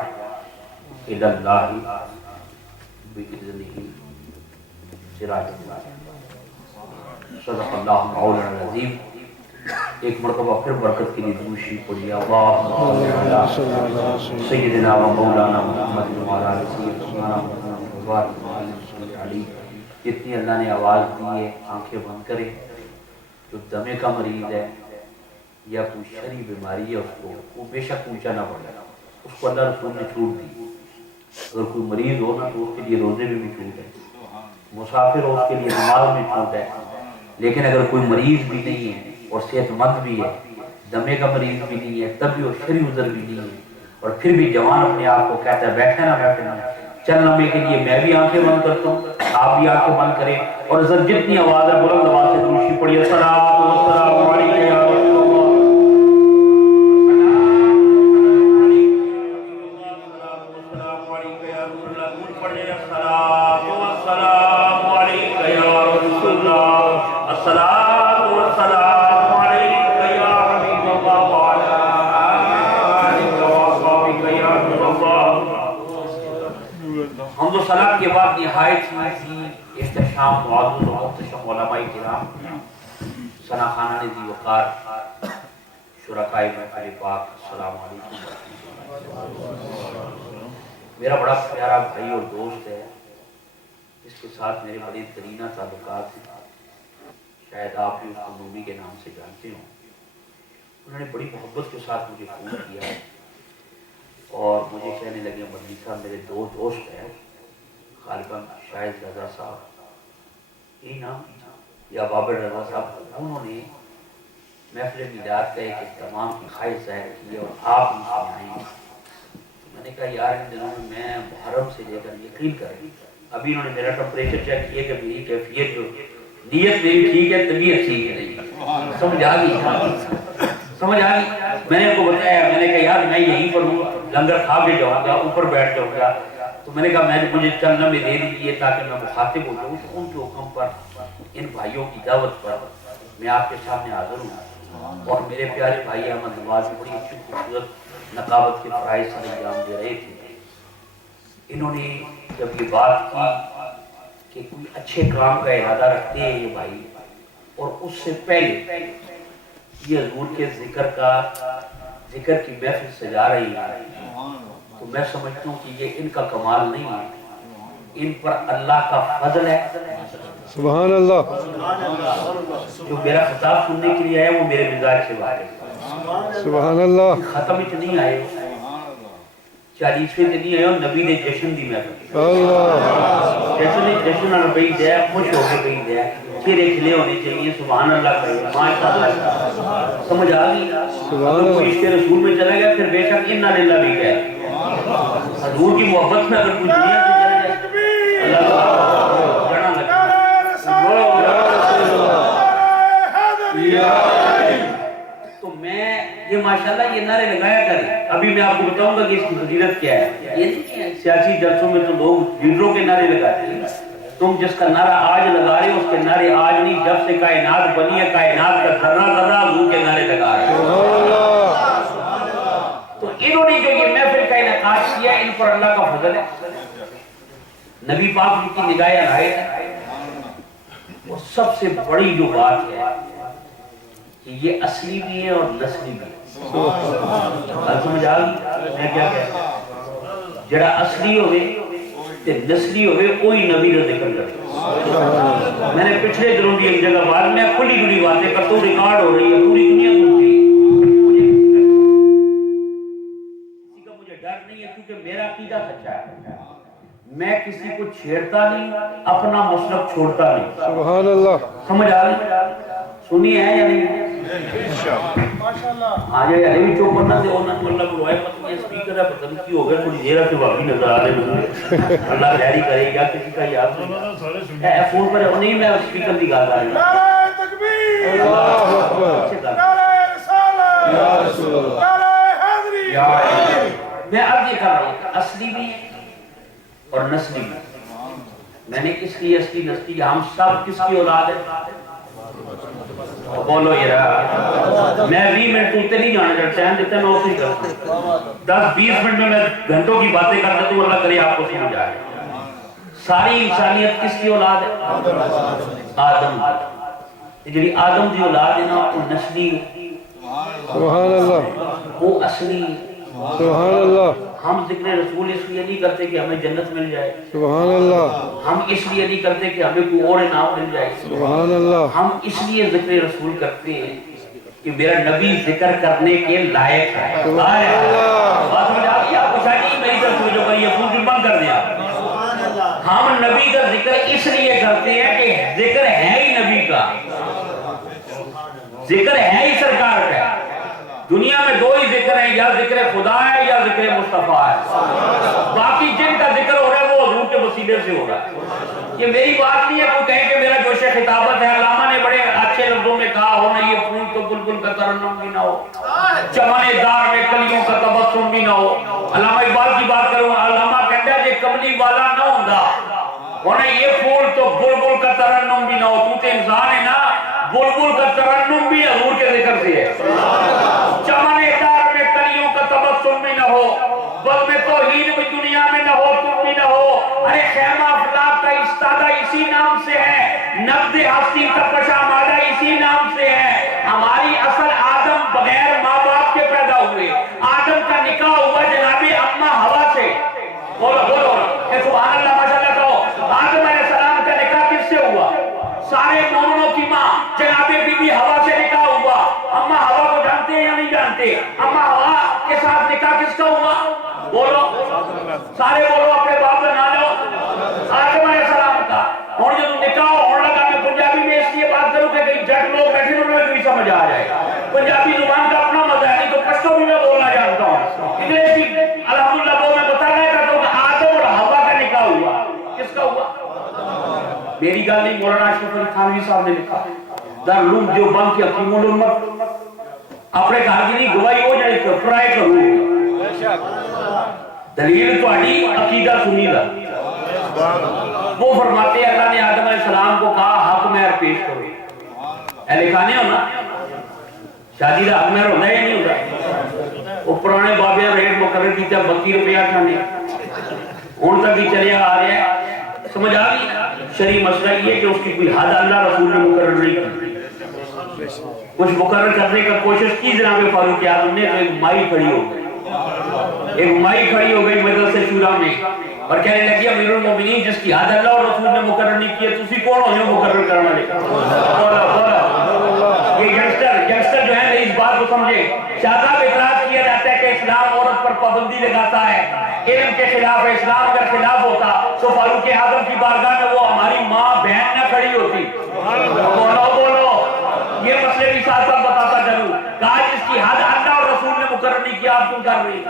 الی اللہ بإذنہ سراجا منیرا۔ صدق اللہ مولانا العظیم۔ ایک مرتبہ پھر برکت کے لیے درود شریف پڑھیے۔ اللہم صل علی سیدنا و مولانا محمد و علی سیدنا محمد علی۔ جتنی اللہ نے آواز دی ہے آنکھیں بند کریں۔ جو دمے کا مریض ہے یا کوئی شرعی بیماری ہے اس کو وہ بے شک اونچا نہ پڑے، اس کو اللہ رسول نے چھوٹ دی۔ اگر کوئی مریض ہو نا تو اس کے لیے روزے میں بھی چھوٹ ہے، مسافر ہو اس کے لیے نماز میں چھوٹ ہے۔ لیکن اگر کوئی مریض بھی نہیں ہے اور صحت مند بھی ہے، دمے کا مریض بھی نہیں ہے، تب بھی اور شرعی عذر بھی نہیں ہے، اور پھر بھی جوان اپنے آپ کو کہتا ہے بیٹھے نا بیٹھے نا، چند لمحے کے لیے میں بھی آنکھیں بند کرتا ہوں، آپ بھی آنکھیں بند کریں، اور جتنی آواز ہے بلند آواز سے درود شریف پڑھیے۔ الصلاۃ والسلام علیکم یا رسول اللہ۔ حمد و ثنا کے بعد نہایت ہی احتشام معزز و محتشم علماء کرام، ثنا خانہ ذی وقار، شرکائے محفل پاک، السلام علیکم۔ میرا بڑا پیارا بھائی اور دوست ہے جس کے ساتھ میرے بڑے قرینہ تعلقات ہیں، شاید آپ بھی اس کو نوبی کے نام سے جانتے ہوں۔ انہوں نے بڑی محبت کے ساتھ مجھے فون کیا اور مجھے کہنے لگے مدنی صاحب میرے دو دوست ہیں، غالباً شاہد رضا صاحب یہی نام یا بابر رضا صاحب، انہوں نے محفل میلاد کا ایک اہتمام کی خواہش ظاہر کی اور آپ ان سے آئیں۔ میں نے کہا یار ان دنوں میں میں محرم سے لے کر یقین کریں، ابھی انہوں نے میرا ٹمپریچر چیک کیا کہ میری کیفیت جو نیت میری ٹھیک ہے، طبیعت ٹھیک ہے نہیں، سمجھ آ گئی سمجھ آ گئی۔ میں نے ان کو بتایا، میں نے کہا یار میں یہیں پر ہوں، لنگر کھا کے جاؤں گا، اوپر بیٹھ جاؤں گا، تو میں نے کہا مجھے چند لمحے دے دیجیے تاکہ میں مخاطب ہو جاؤں۔ تو ان کے حکم پر، ان بھائیوں کی دعوت پر میں آپ کے سامنے حاضر ہوں، اور میرے پیارے بھائی احمد نواز بڑی اچھی خوبصورت نقابت کے فرائض سے انجام دے رہے تھے۔ انہوں نے جب یہ بات کی کہ کوئی اچھے کام کا ارادہ رکھتے ہیں یہ بھائی، اور اس سے پہلے یہ حضور کے ذکر کی محفل سجا رہی ہے، تو میں سمجھتا ہوں کہ یہ ان کا کمال نہیں ہے، ان پر اللہ کا فضل ہے۔ سبحان اللہ۔ جو میرا خطاب سننے کے لیے آئے وہ میرے مزاج سے بات ہے، سبحان اللہ۔ ختم ہی تو نہیں آئے، 40ویں دن نہیں آئے، اور نبی نے جشن دی محفل، اللہ جشن اور بعید ہے، خوش ہو کے بعید ہے، چہرے کھلے ہونے چاہیے، سبحان اللہ کہیے، ماشاء اللہ، سمجھ آ گئی۔ اگر کوئی عشق رسول میں چلا گیا پھر بے شک انا للہ بھی گئے، حضور کی محبت میں اگر کوئی دنیا سے چلا جائے اللہ جڑا لگتا تو میں یہ ماشاءاللہ یہ نعرے لگایا کریں۔ ابھی میں آپ کو بتاؤں گا کہ اس کی فضیلت کیا ہے۔ یہ نہیں ہے سیاسی جلسوں میں تو لوگ لیڈروں کے نعرے لگاتے ہیں، تم جس کا نعرہ آج لگا رہے ہو اس کے نعرے آج نہیں، جب سے کائنات بنی ہے کائنات کا ذرہ ذرہ حضور کے نعرے لگا رہے ہیں۔ تو انہوں نے جو یہ محفل کا انعقاد کیا ان پر اللہ کا فضل ہے، نبی پاک کی نگاہ عنایت ہے۔ اور سب سے بڑی جو بات ہے کہ یہ اصلی بھی ہے اور نسلی بھی ہے۔ بات سمجھ آ گئی میں کیا کہتا ہوں؟ جڑا اصلی ہوئے تے نسلی ہوئے کوئی نبی کا ذکر کرے۔ میں نے پچھلے دنوں بھی ایک جگہ بعد میں کھلی کھلی باتیں کرتا ہوں، ریکارڈ ہو رہی ہے، پوری دنیا سنتی ہے، کسی کا مجھے ڈر نہیں ہے کیونکہ میرا عقیدہ سچا ہے، میں کسی کو چھیڑتا نہیں، اپنا مسلک چھوڑتا نہیں۔ سبحان اللہ۔ سمجھ آ رہی سنی ہے یا نہیں؟ آج علی بھی چوپ کرنا دے ہونا تو اللہ بلوائے پتہ یہ سپیکر ہے پتہ نہیں کی ہو گیا تھوڑی دیر سے واقعی نظر آ رہے مجھے، اللہ خیری کرے گا، کسی کا یاد نہیں ہے فون پر نہیں، میں سپیکر کی گال آ رہی نعرہ تکبیر، اللہ اکبر، نعرہ رسالت، یا رسول اللہ، نعرہ حیدری۔ میں اب یہ کر رہا ہوں اصلی بھی اور نسلی بھی۔ میں نے کس کی اصلی نسلی، ہم سب کس کی اولاد ہے؟ بولو یار میں 20 منٹ تو نہیں جانا چاہتا ٹائم دیتا میں اسی کرتا ہوں 10-20 منٹ میں گھنٹوں کی باتیں کر دیتا ہوں اللہ کرے آپ کو سمجھ آئے ساری انسانیت کس کی اولاد ہے آدم جی آدم دی اولاد ہے نا وہ نسلی سبحان اللہ وہ اصلی سبحان اللہ ہم ذکر رسول اس لیے نہیں کرتے کہ ہمیں جنت مل جائے سبحان اللہ ہم اس لیے نہیں کرتے کہ ہمیں کوئی اور انعام مل جائے سبحان اللہ ہم اس لیے ذکر رسول کرتے ہیں کہ میرا نبی ذکر کرنے کے لائق ہے سبحان اللہ بات سمجھ آ گئی آپ کو شاید میری طرف سمجھو کر یہ پھول بند کر دیں آپ ہم نبی کا ذکر اس لیے کرتے ہیں کہ ذکر ہے ہی نبی کا ذکر ہے ہی سرکار کا دنیا میں دو ہی ذکر ہیں یا ذکر خدا ہے یا ذکر مصطفیٰ ہے باقی جن کا ذکر ہو رہا ہے وہ حضور کے وسیلے سے ہو رہا ہے یہ میری بات نہیں ہے کوئی کہے کہ میرا جوش خطابت ہے علامہ نے بڑے اچھے لفظوں میں کہا ہونا یہ پھول تو بلبل کا ترنم بھی نہ ہو چمن دار میں کلیوں کا تبسم بھی نہ ہو علامہ اقبال کی بات کروں علامہ کہتا ہے کہ کملی والا نہ ہوگا ہونا یہ پھول تو بلبل کا ترنم بھی نہ ہو تو تے انسان ہے نا بلبل کا ترنم بھی حضور کے ذکر سے ہے چمن دار میں کلیوں کا تبسم بھی نہ ہو بل میں توحید بھی دنیا میں نہ ہو تم بھی نہ ہو ارے خیمہ افلاق کا استادہ اسی نام سے ہے نبض ہستی تپشا مادہ اسی نام سے ہے ہماری اصل آدم بغیر ماں باپ کے پیدا ہوئے آدم کا نکاح ہوا جناب اماں ہوا سے بولو بولو سبحان اللہ ماشاءاللہ کہو آدم علیہ السلام کا نکاح کس سے ہوا سارے مومنوں کی ماں جناب بی بی ہوا سے نکاح ہوا اماں ہوا کو جانتے ہیں یا نہیں جانتے اماں ہوا کے ساتھ نکاح کس کا ہوا بولو سارے بولو اپنے باپ کا نام لو آدم علیہ السلام کا اور جو نکاح ہونے لگا میں پنجابی میں اس لیے بات کروں کہ کئی جٹ لوگ بیٹھے انہوں نے بھی سمجھ آ جائے پنجابی زبان کا اپنا مزہ ہے نہیں تو پشتو بھی میں بولنا جانتا ہوں انگلش کی الحمدللہ وہ میں بتانا چاہتا ہوں کہ آدم اور ہوا کا نکاح ہوا کس کا ہوا میری گل نہیں مولانا اشرف علی تھانوی صاحب نے لکھا دارالعلوم دیوبند کی حکیم الامت اپنے گھر کی نہیں گواہی ہو جائے ٹرائی کروں دلیل تو اڈی عقیدہ سنی دا وہ فرماتے ہیں اللہ نے آدم علیہ السلام کو کہا حق مہر پیش کرو اے لکھانے ہو نا شادی دا حق مہر ہوتا ہے یا نہیں ہوتا وہ پرانے بابیاں ریٹ مقرر کی تھا 32 روپیہ ٹھانے ہون تک ہی چلے آ رہے ہیں سمجھ آ گئی شرعی مسئلہ یہ کہ اس کی کوئی حد اللہ رسول نے مقرر نہیں کی کچھ مقرر کرنے کا کوشش کی جناب فاروق اعظم نے تو ایک مائی کھڑی ہو گئی مجلس شورا میں اور کہنے لگی امیر المومنین جس کی حد اللہ اور رسول نے مقرر نہیں کی ہے تسی کون ہو جو مقرر کرنا لے یہ ینگسٹر جو ہے اس بات کو سمجھے شاداب اعتراض کیا جاتا ہے کہ اسلام عورت پر پابندی لگاتا ہے علم کے خلاف ہے اسلام اگر خلاف ہوتا تو فاروق اعظم کی بارگاہ میں وہ ہماری ماں بہن نہ کھڑی ہوتی بولو یہ مسئلے بھی ساتھ ساتھ بتاتا چلوں کہا جس کی حد اللہ اور رسول نے مقرر نہیں کیا آپ کیوں کر رہی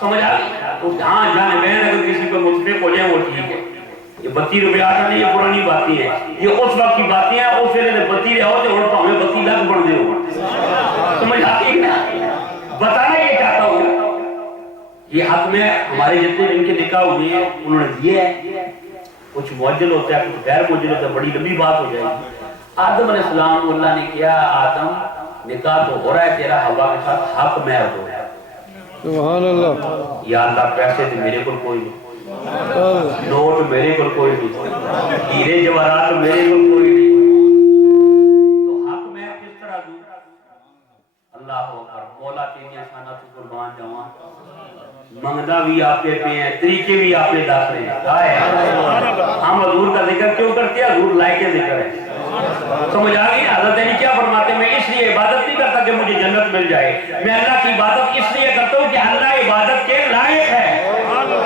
سمجھ آ گئی ہاں جانے بہن اگر کسی کو متفق ہو جائے وہ ٹھیک ہے یہ 32 روپیہ آتا نہیں یہ پرانی باتیں ہیں یہ اس وقت کی باتیں ہیں اس ویلے نے 32 رہا ہو تو اور تو ہمیں 32 لاکھ بڑھ دے ہو سمجھ آ گئی نا بتانا یہ چاہتا ہوں یہ حق میں ہمارے جتنے ان کے نکاح ہوئے ہیں انہوں نے دیے ہے کچھ معجل ہوتا ہے کچھ غیر معجل ہوتا ہے بڑی لمبی بات ہو جائے گی آدم علیہ السلام کو اللہ نے کیا آدم نکاح تو ہو رہا ہے تیرا ہوا کے ساتھ حق مہر ہو رہا ہے سبحان اللہ یا اللہ پیسے تو میرے کو کوئی نہیں نوٹ میرے کو کوئی نہیں ہیرے جواہرات میرے کو کوئی نہیں تو حق مہر کس طرح دوں اللہ اکبر مولا تیری شانہ تو قربان جاواں منگنا بھی آپ کے پہ ہیں طریقے بھی آپ نے دس رہے ہیں ہم حضور کا ذکر کیوں کرتے ہیں حضور لائق ذکر ہے سمجھ آ گئی حضرت علی کیا فرماتے میں اس لیے عبادت نہیں کرتا کہ مجھے جنت مل جائے میں اللہ کی عبادت اس لیے کرتا ہوں کہ اللہ عبادت کے لائق ہے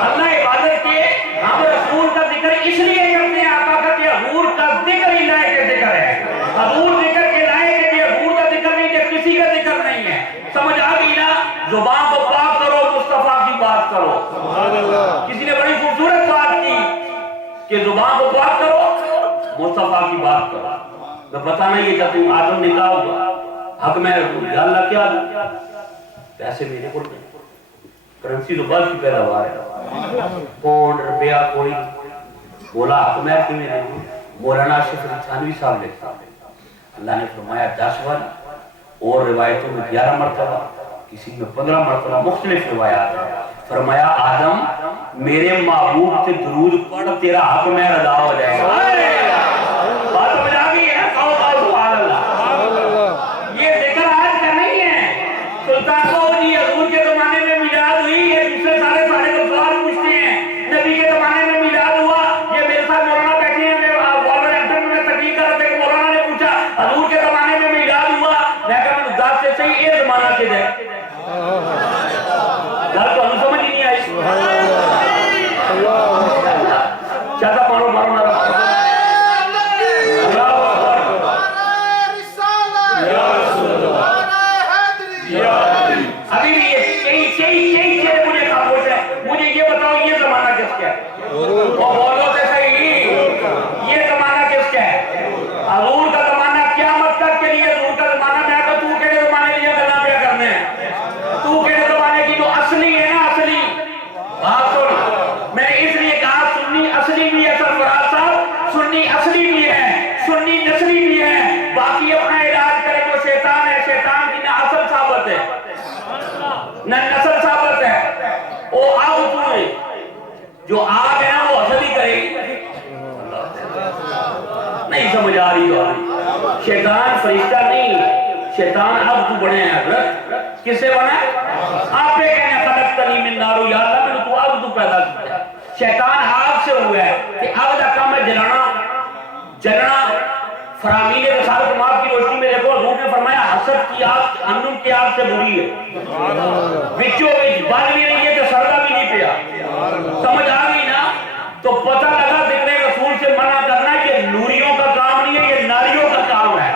اللہ عبادت کے ہم رسول کا ذکر اس لیے کرتے ہیں آقا کا کہ حضور کا ذکر ہی لائق ذکر ہے حضور ذکر کے لائق ہے کہ حضور کا ذکر نہیں کہ کسی کا ذکر نہیں ہے سمجھ آ گئی نا زبان کو پاک کرو مصطفیٰ کی بات کرو کسی نے بڑی خوبصورت بات کی کہ زبان کو پاک کرو مصطفیٰ کی بات کرو میں بتانا یہ چاہتا ہوں آدم نکاح ہوا حق میں یا اللہ کیا پیسے میرے کو کرنسی تو بس کی پیداوار ہے پونڈ روپیہ کوئی بولا حق میں کی میرے مولانا اشرف علی تھانوی صاحب لکھتا اللہ نے فرمایا 10 بار، اور روایتوں میں 11 مرتبہ، کسی میں 15 مرتبہ، مختلف روایات ہیں۔ فرمایا آدم میرے محبوب سے درود پڑھ، تیرا حق میں ادا ہو جائے گا۔ بات سمجھ آ گئی ہے؟ سبحان اللہ۔ یہ ذکر آج کا نہیں ہے۔ سلطان کو جی حضور کے زمانے میں میلاد ہوئی، یہ دوسرے سارے کو سوال پوچھتے ہیں، نبی کے زمانے میں میلاد ہوا، یہ میرے ساتھ مولانا بیٹھے ہیں، میں تحقیق کر رہا تھا کہ مولانا نے پوچھا حضور کے زمانے میں میلاد ہوا، میں کہا میں دس سے صحیح یہ زمانہ کے دے گل تو سمجھ ہی نہیں آئی۔ چاہتا مارو مارو مارو ابھی بھی کئی چیزیں مجھے خاموش ہے، مجھے یہ بتاؤ یہ زمانہ کس کا ہے؟ وہ بولو تو صحیح، یہ زمانہ کس کا ہے؟ حضور کا زمانہ قیامت تک کے لیے، حضور کا زمانہ میں آتا تو کہنے زمانے لیے گلا پیا کرنے ہیں، تو کہنے زمانے کی جو اصلی ہے نا، اصلی بات سن، میں نے اس لیے کہا سنی اصلی بھی ہے سرفراز صاحب، سنی اصلی بھی ہے، سنی نسلی بھی ہے، باقی اپنا علاج کرے جو شیطان ہے، شیطان کی نہ اصل ثابت ہے نہ نسل ثابت ہے، وہ آؤٹ ہوئے جو آگ ہے نا وہ اصلی کرے گی، نہیں سمجھ آ رہی تو شیطان فرشتہ نہیں، شیطان اب تو بڑے ہیں حضرت، کس سے بنا ہے؟ آپ پہ کہنے خلقتنی من نار، یا اللہ میں نے تو اب تو پیدا کیا، شیطان آگ سے ہوا ہے کہ اب دا کام ہے جلنا فرامین رسالت ماب کی روشنی میں دیکھو، حضور نے فرمایا حسد کی آگ انم کی آگ سے بری ہے، وچوں وچ بن بھی نہیں ہے تو سردہ بھی نہیں پیا، سمجھ آ گئی نا؟ تو پتہ لگا ذکر رسول سے منع کرنا یہ نوریوں کا کام نہیں ہے، یہ ناریوں کا کام ہے،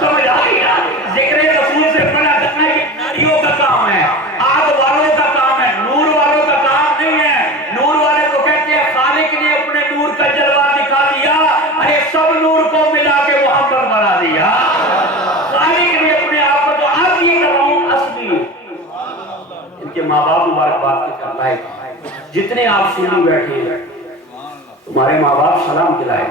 سمجھ آ گئی نا؟ ذکر رسول سے منع کرنا یہ ناریوں کا کام ہے، آگ والوں کا کام ہے، نور والوں کا کام نہیں ہے۔ نور والے تو کہتے ہیں خالق نے اپنے نور کا جلوہ دکھا دیا، ارے سب نور کو ملا کے محمد بنا دیا، خالق نے اپنے آپ کو، تو آپ یہ کر رہا ہوں اصلی ان کے ماں باپ مبارکباد کے کر لائے، جتنے آپ سنی بیٹھے ہیں تمہارے ماں باپ سلام کھلائے،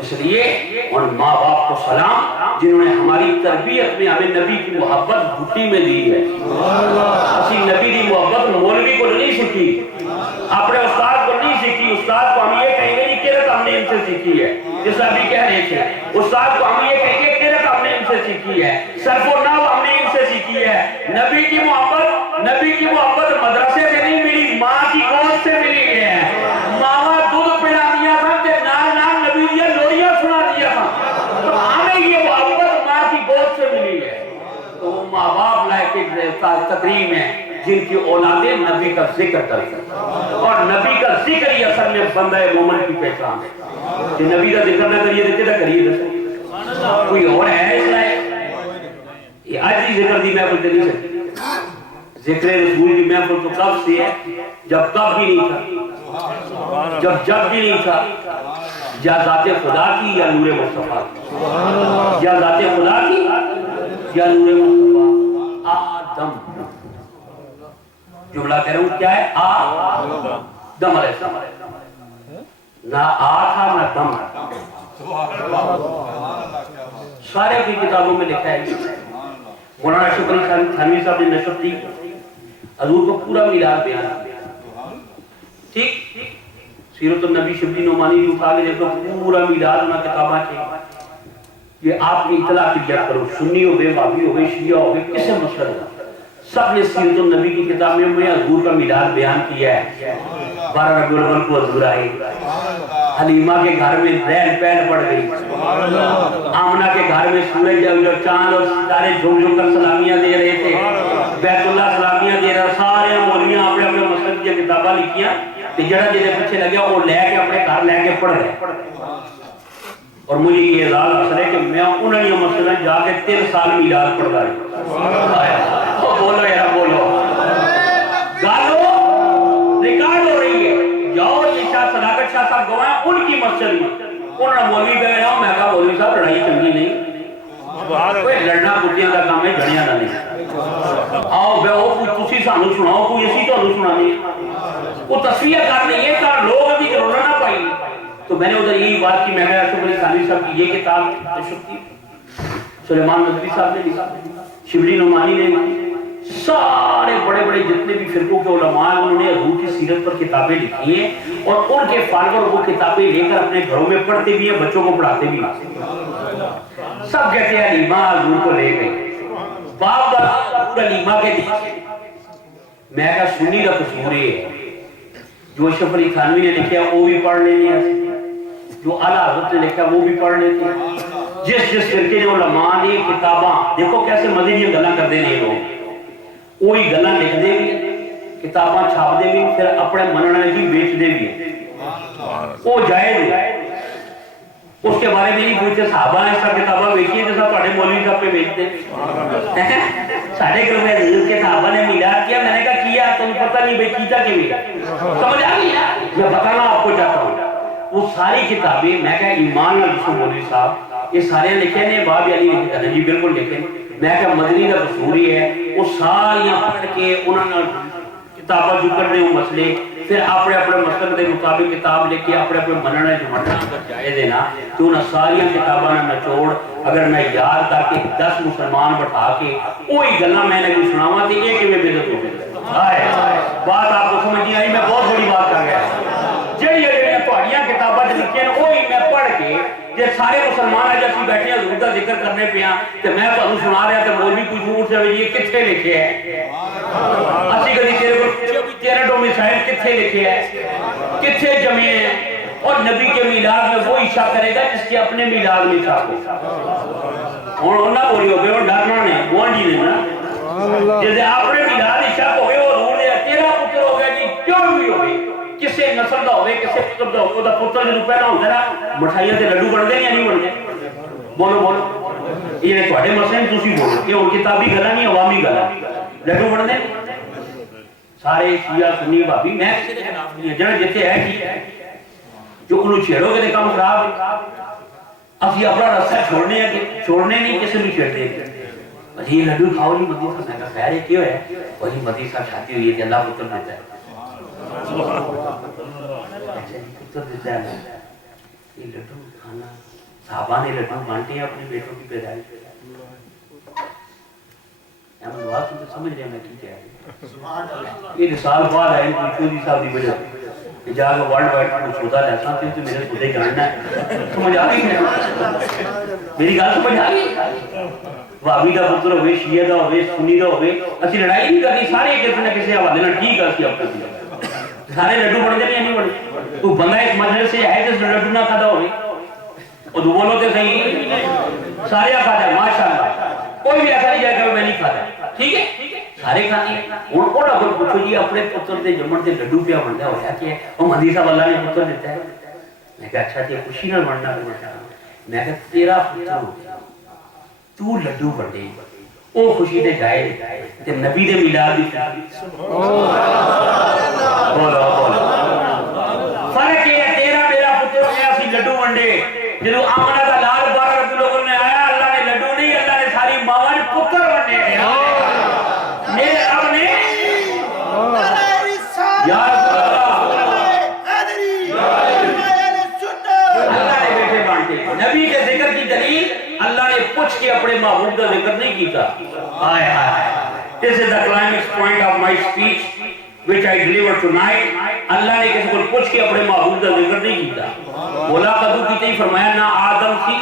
اس لیے ان ماں باپ کو سلام جنہوں نے ہماری تربیت میں ہمیں نبی کی محبت گھٹی میں دی ہے، اسی نبی کی محبت مولوی کو نہیں سیکھی، اپنے استاد کو نہیں سیکھی، استاد کو ہم یہ کہیں گے کہ قرت ہم نے ان سے سیکھی ہے، جس ابھی کہہ رہے تھے، استاد کو ہم یہ کہیں گے قرت ہم نے ان سے سیکھی ہے، صرف و نحو ہم نے ان سے سیکھی ہے، نبی کی محبت مدرسے سے نہیں ملی، ماں کی گود سے ملی ہے، ماما دودھ پلا دیا تھا کہ نال نال نبی دیا لوریاں سنا دیا تھا، تو ہمیں یہ محبت ماں کی گود سے ملی ہے، تو وہ ماں باپ لائے کہ تقریم ہے جن کی اولادیں نبی کا ذکر کرتے ہیں، اور نبی کا ذکر ہی اصل میں بندہ مومن کی پہچان ہے، کہ نبی کا ذکر نہ کریے تو کیا کریے؟ کوئی اور ہے اس لائق؟ یہ آج ہی ذکر دی محفل سے نہیں سکتی، ذکر رسول کی محفل تو کب سے ہے؟ جب کب بھی نہیں تھا، جب بھی نہیں تھا، یا ذات خدا کی یا نور مصطفیٰ کی، یا ذات خدا کی یا نور مصطفیٰ، آدم جملہ کہہ رہا ہوں کیا ہے؟ آدم علیہ السلام، نہ آ تھا نہ دم سارے کی کتابوں میں لکھا ہے۔ مولانا شکری تھانوی صاحب نے نشر کی، حضور کو پورا میلاد بیان کیا، ٹھیک؟ سیرت النبی شبلی نعمانی بھی اٹھا کے دیکھو، پورا میلاد انہاں کتاباں کے، یہ آپ کی اطلاع کی جا کرو، سنی ہو گئے، وابی ہو گئے، شیعہ ہو گئے، کسے مسئلہ سب نے سیرت النبی کی کتاب میں حضور کا میلاد بیان کیا ہے۔ 12 ربیع الاول کو حضور آئے، حلیمہ کے گھر میں رہن پہن پڑ گئی، آمنہ کے گھر میں سورج اور چاند اور ستارے جھوم جھوم کر سلامیاں دے رہے تھے، بیت اللہ سلامیاں دے رہا، سارے مولویاں اپنے اپنے مسلک کی کتاباں لکھیاں، جڑا جڑے پیچھے لگیا وہ لے کے اپنے گھر لے کے پڑھ رہے، اور مجھے یہ اعزاز حاصل ہے کہ میں انہیں مسئلہ جا کے 3 سال میلاد پڑھ رہا ہوں۔ بولو یار بولو، گالو ریکارڈ ہو رہی ہے، جاؤ شاہ صداقت شاہ صاحب گواہ ہیں ان کی مسجد میں، انہوں نے مولوی پہ گیا ہوں، میں کہا مولوی صاحب لڑائی چنگی نہیں، کوئی لڑنا کٹیاں کا کام ہے، گھڑیاں کا نہیں، آؤ بے ہو کوئی تسی سانو سناؤ، کوئی اسی تو سنانی، وہ تصویہ کرنے یہ کار لوگ ابھی کرونا نہ پائی، تو میں نے ادھر یہی بات کی، میں نے اشرف علی تھانوی صاحب کی یہ کتاب تشریف کی، سلیمان ندوی صاحب نے لکھا، شبلی نعمانی نے لکھی، سارے بڑے بڑے جتنے بھی فرقوں کے علماء ہیں انہوں نے حضور کی سیرت پر کتابیں لکھی ہیں، اور ان کے فالوور وہ کتابیں لے کر اپنے گھروں میں پڑھتے بھی ہیں، بچوں کو پڑھاتے بھی ہیں۔ سب کہتے ہیں علیمہ حضور کو لے گئے، باپ دادا علیمہ کے دیکھے۔ میں کہا سنی کا قصور ہے، جو اشرف علی تھانوی نے لکھا وہ بھی پڑھ لینے ہیں، جو اعلیٰ حضرت نے لکھا وہ بھی پڑھ لیتے ہیں۔ جس فرقے جو علماء نے کتاباں، دیکھو کیسے مزید یہ گلاں کر دے رہے لوگ، وہی گلاں لکھ دے بھی، کتاباں چھاپ دے بھی، پھر اپنے مننے کی بیچ دے بھی، وہ جائز ہے۔ اس کے بارے میں نہیں پوچھتے صحابہ نے سب کتاباں بیچی ہیں جیسا پڑھے مولوی صاحب پہ بیچتے ہیں۔ ساڑھے گھر میں حضور کے صحابہ نے میلاد کیا، میں نے کہا کیا تم پتہ نہیں بھائی کیتا کہ سمجھ آ گئی، میں بتانا آپ کو چاہتا ہوں۔ وہ ساری کتابیں میں کہا ایمان علیہ مولوی صاحب یہ سارے لکھے نے، باب علی لکھے ہیں جی بالکل لکھے، میں کہا مدنی کا قصور ہی ہے، وہ ساریاں پڑھ کے انہوں نے کتابیں جو کرنے وہ مسئلے، پھر اپنے اپنے مسئلے کے مطابق کتاب لکھ کے اپنے اپنے مننے جو مننا اگر جائے دینا تو انہیں ساریاں کتاباں نے نچوڑ اگر میں یاد کر کے 10 مسلمان بٹھا کے وہی گلاں میں نے کوئی سناواں تے ایک میں بدعت ہو گئی۔ بات آپ کو سمجھ نہیں آئی، میں بہت بڑی بات کر گیا۔ جڑیاں تہاڈیاں کتاباں لکھیاں نے وہی میں پڑھ کے جے سارے مسلمان اج اسی بیٹھے ہیں حضور دا ذکر کرنے پے ہاں تے میں تانوں سنا رہا تے مولوی کوئی جھوٹ جاوے جی کتھے لکھے ہے، اسی کدی تیرے کو تیرا ڈومیسائل کتھے لکھے ہے، کتھے جمع ہے، اور نبی کے میلاد میں وہی شک کرے گا جس کے اپنے میلاد میں شک ہو۔ ہن نہ بولی ہو گئے ہن ڈرنا نے گوانڈی نے نا جے اپنے میلاد میں شک ہوئے اور ہو گیا تیرا پتر ہو گیا جی کیوں بھی ہوئے کسے نسل دا ہوئے کسے پتر دا ہوئے دا پتر جدوں پیدا ہوندا نا مٹھائیاں تے لڈو بن دے یا نہیں بن دے، بولو بولو یہ تواڈے مسئلے تسی بولو کہ ہن کتابی گلاں نہیں عوامی گلاں لڈو بن دے سارے شیعہ سنی بھابی میں کسی دے خلاف نہیں جڑا جتھے ہے ٹھیک ہے، جو انہوں چھیڑو گے تے کام خراب ہے۔ اسی اپنا رستہ چھوڑنے ہیں کہ چھوڑنے نہیں کسی نے چھیڑتے ہیں، یہ لڈو کھاؤ نہیں مدی صاحب، میں کہا خیر ہے کیوں ہے، وہی مدی صاحب شادی ہوئی ہے کہ اللہ پتر دیتا ہے، پتر دیتا ہے، یہ لڈو کھانا صحابہ نے لڈو بانٹے ہیں اپنے بیٹوں کی پیدائش پہ، احمد نواز تم تو سمجھ رہے ہیں میں کی کہہ رہا ہوں، یہ سال بعد ہے ان چودھری صاحب دی وجہ کہ جا کے ورلڈ وائڈ کو سودا لیسا تھی تو میرے خودے جاننا ہے، سمجھ آ گئی ہے میری گل سمجھ آ گئی، وہابی دا پتر ہوئے شیعہ دا ہوئے سنی دا ہوئے اسی لڑائی نہیں کرنی، سارے کسی نہ کسی حوالے نہ ٹھیک ہے اسی اپنے سارے لڈو بڑھتے نہیں نہیں بڑھتے، تو بندہ اس مجلس سے ہے جس لڈو نہ کھادا ہوئے اور دو بولو تے صحیح سارے کھادا ہے ماشاءاللہ، کوئی بھی ایسا نہیں جائے کہ میں نہیں کھادا، ٹھیک ہے سارے کھاتے ہیں۔ ہوں وہ اگر پوچھو جی اپنے پتر کے جمن سے لڈو پیا بنتا ہوا کہ وہ مدی صاحب اللہ نے پتر دیتا ہے، میں کہا اچھا تھی خوشی نہ بننا پڑتا، میں کہا تیرا پتر ہو گیا تو لڈو بڑھے وہ خوشی دے جائے تے نبی دے میلاد دی بولو بولو فرق یہ ہے تیرا میرا پتر ہو گیا اسی لڈو بنڈے جدو آمنہ کا لال 12 ربیع الاول نے آیا اللہ نے لڈو نہیں اللہ نے ساری ماواں پتر بننے دیا میرے اب نے یا رسول اللہ نے بیٹے بانٹے نبی کے ذکر کی دلیل اللہ نے پوچھ کے اپنے محبوب کا ذکر نہیں کیتا آئے آئے This is the climax point of my speech which I delivered tonight. اللہ نے کسی کو پوچھ کے اپنے محبوب کا ذکر نہیں کیتا بولا قدو کی تھی فرمایا نہ آدم سی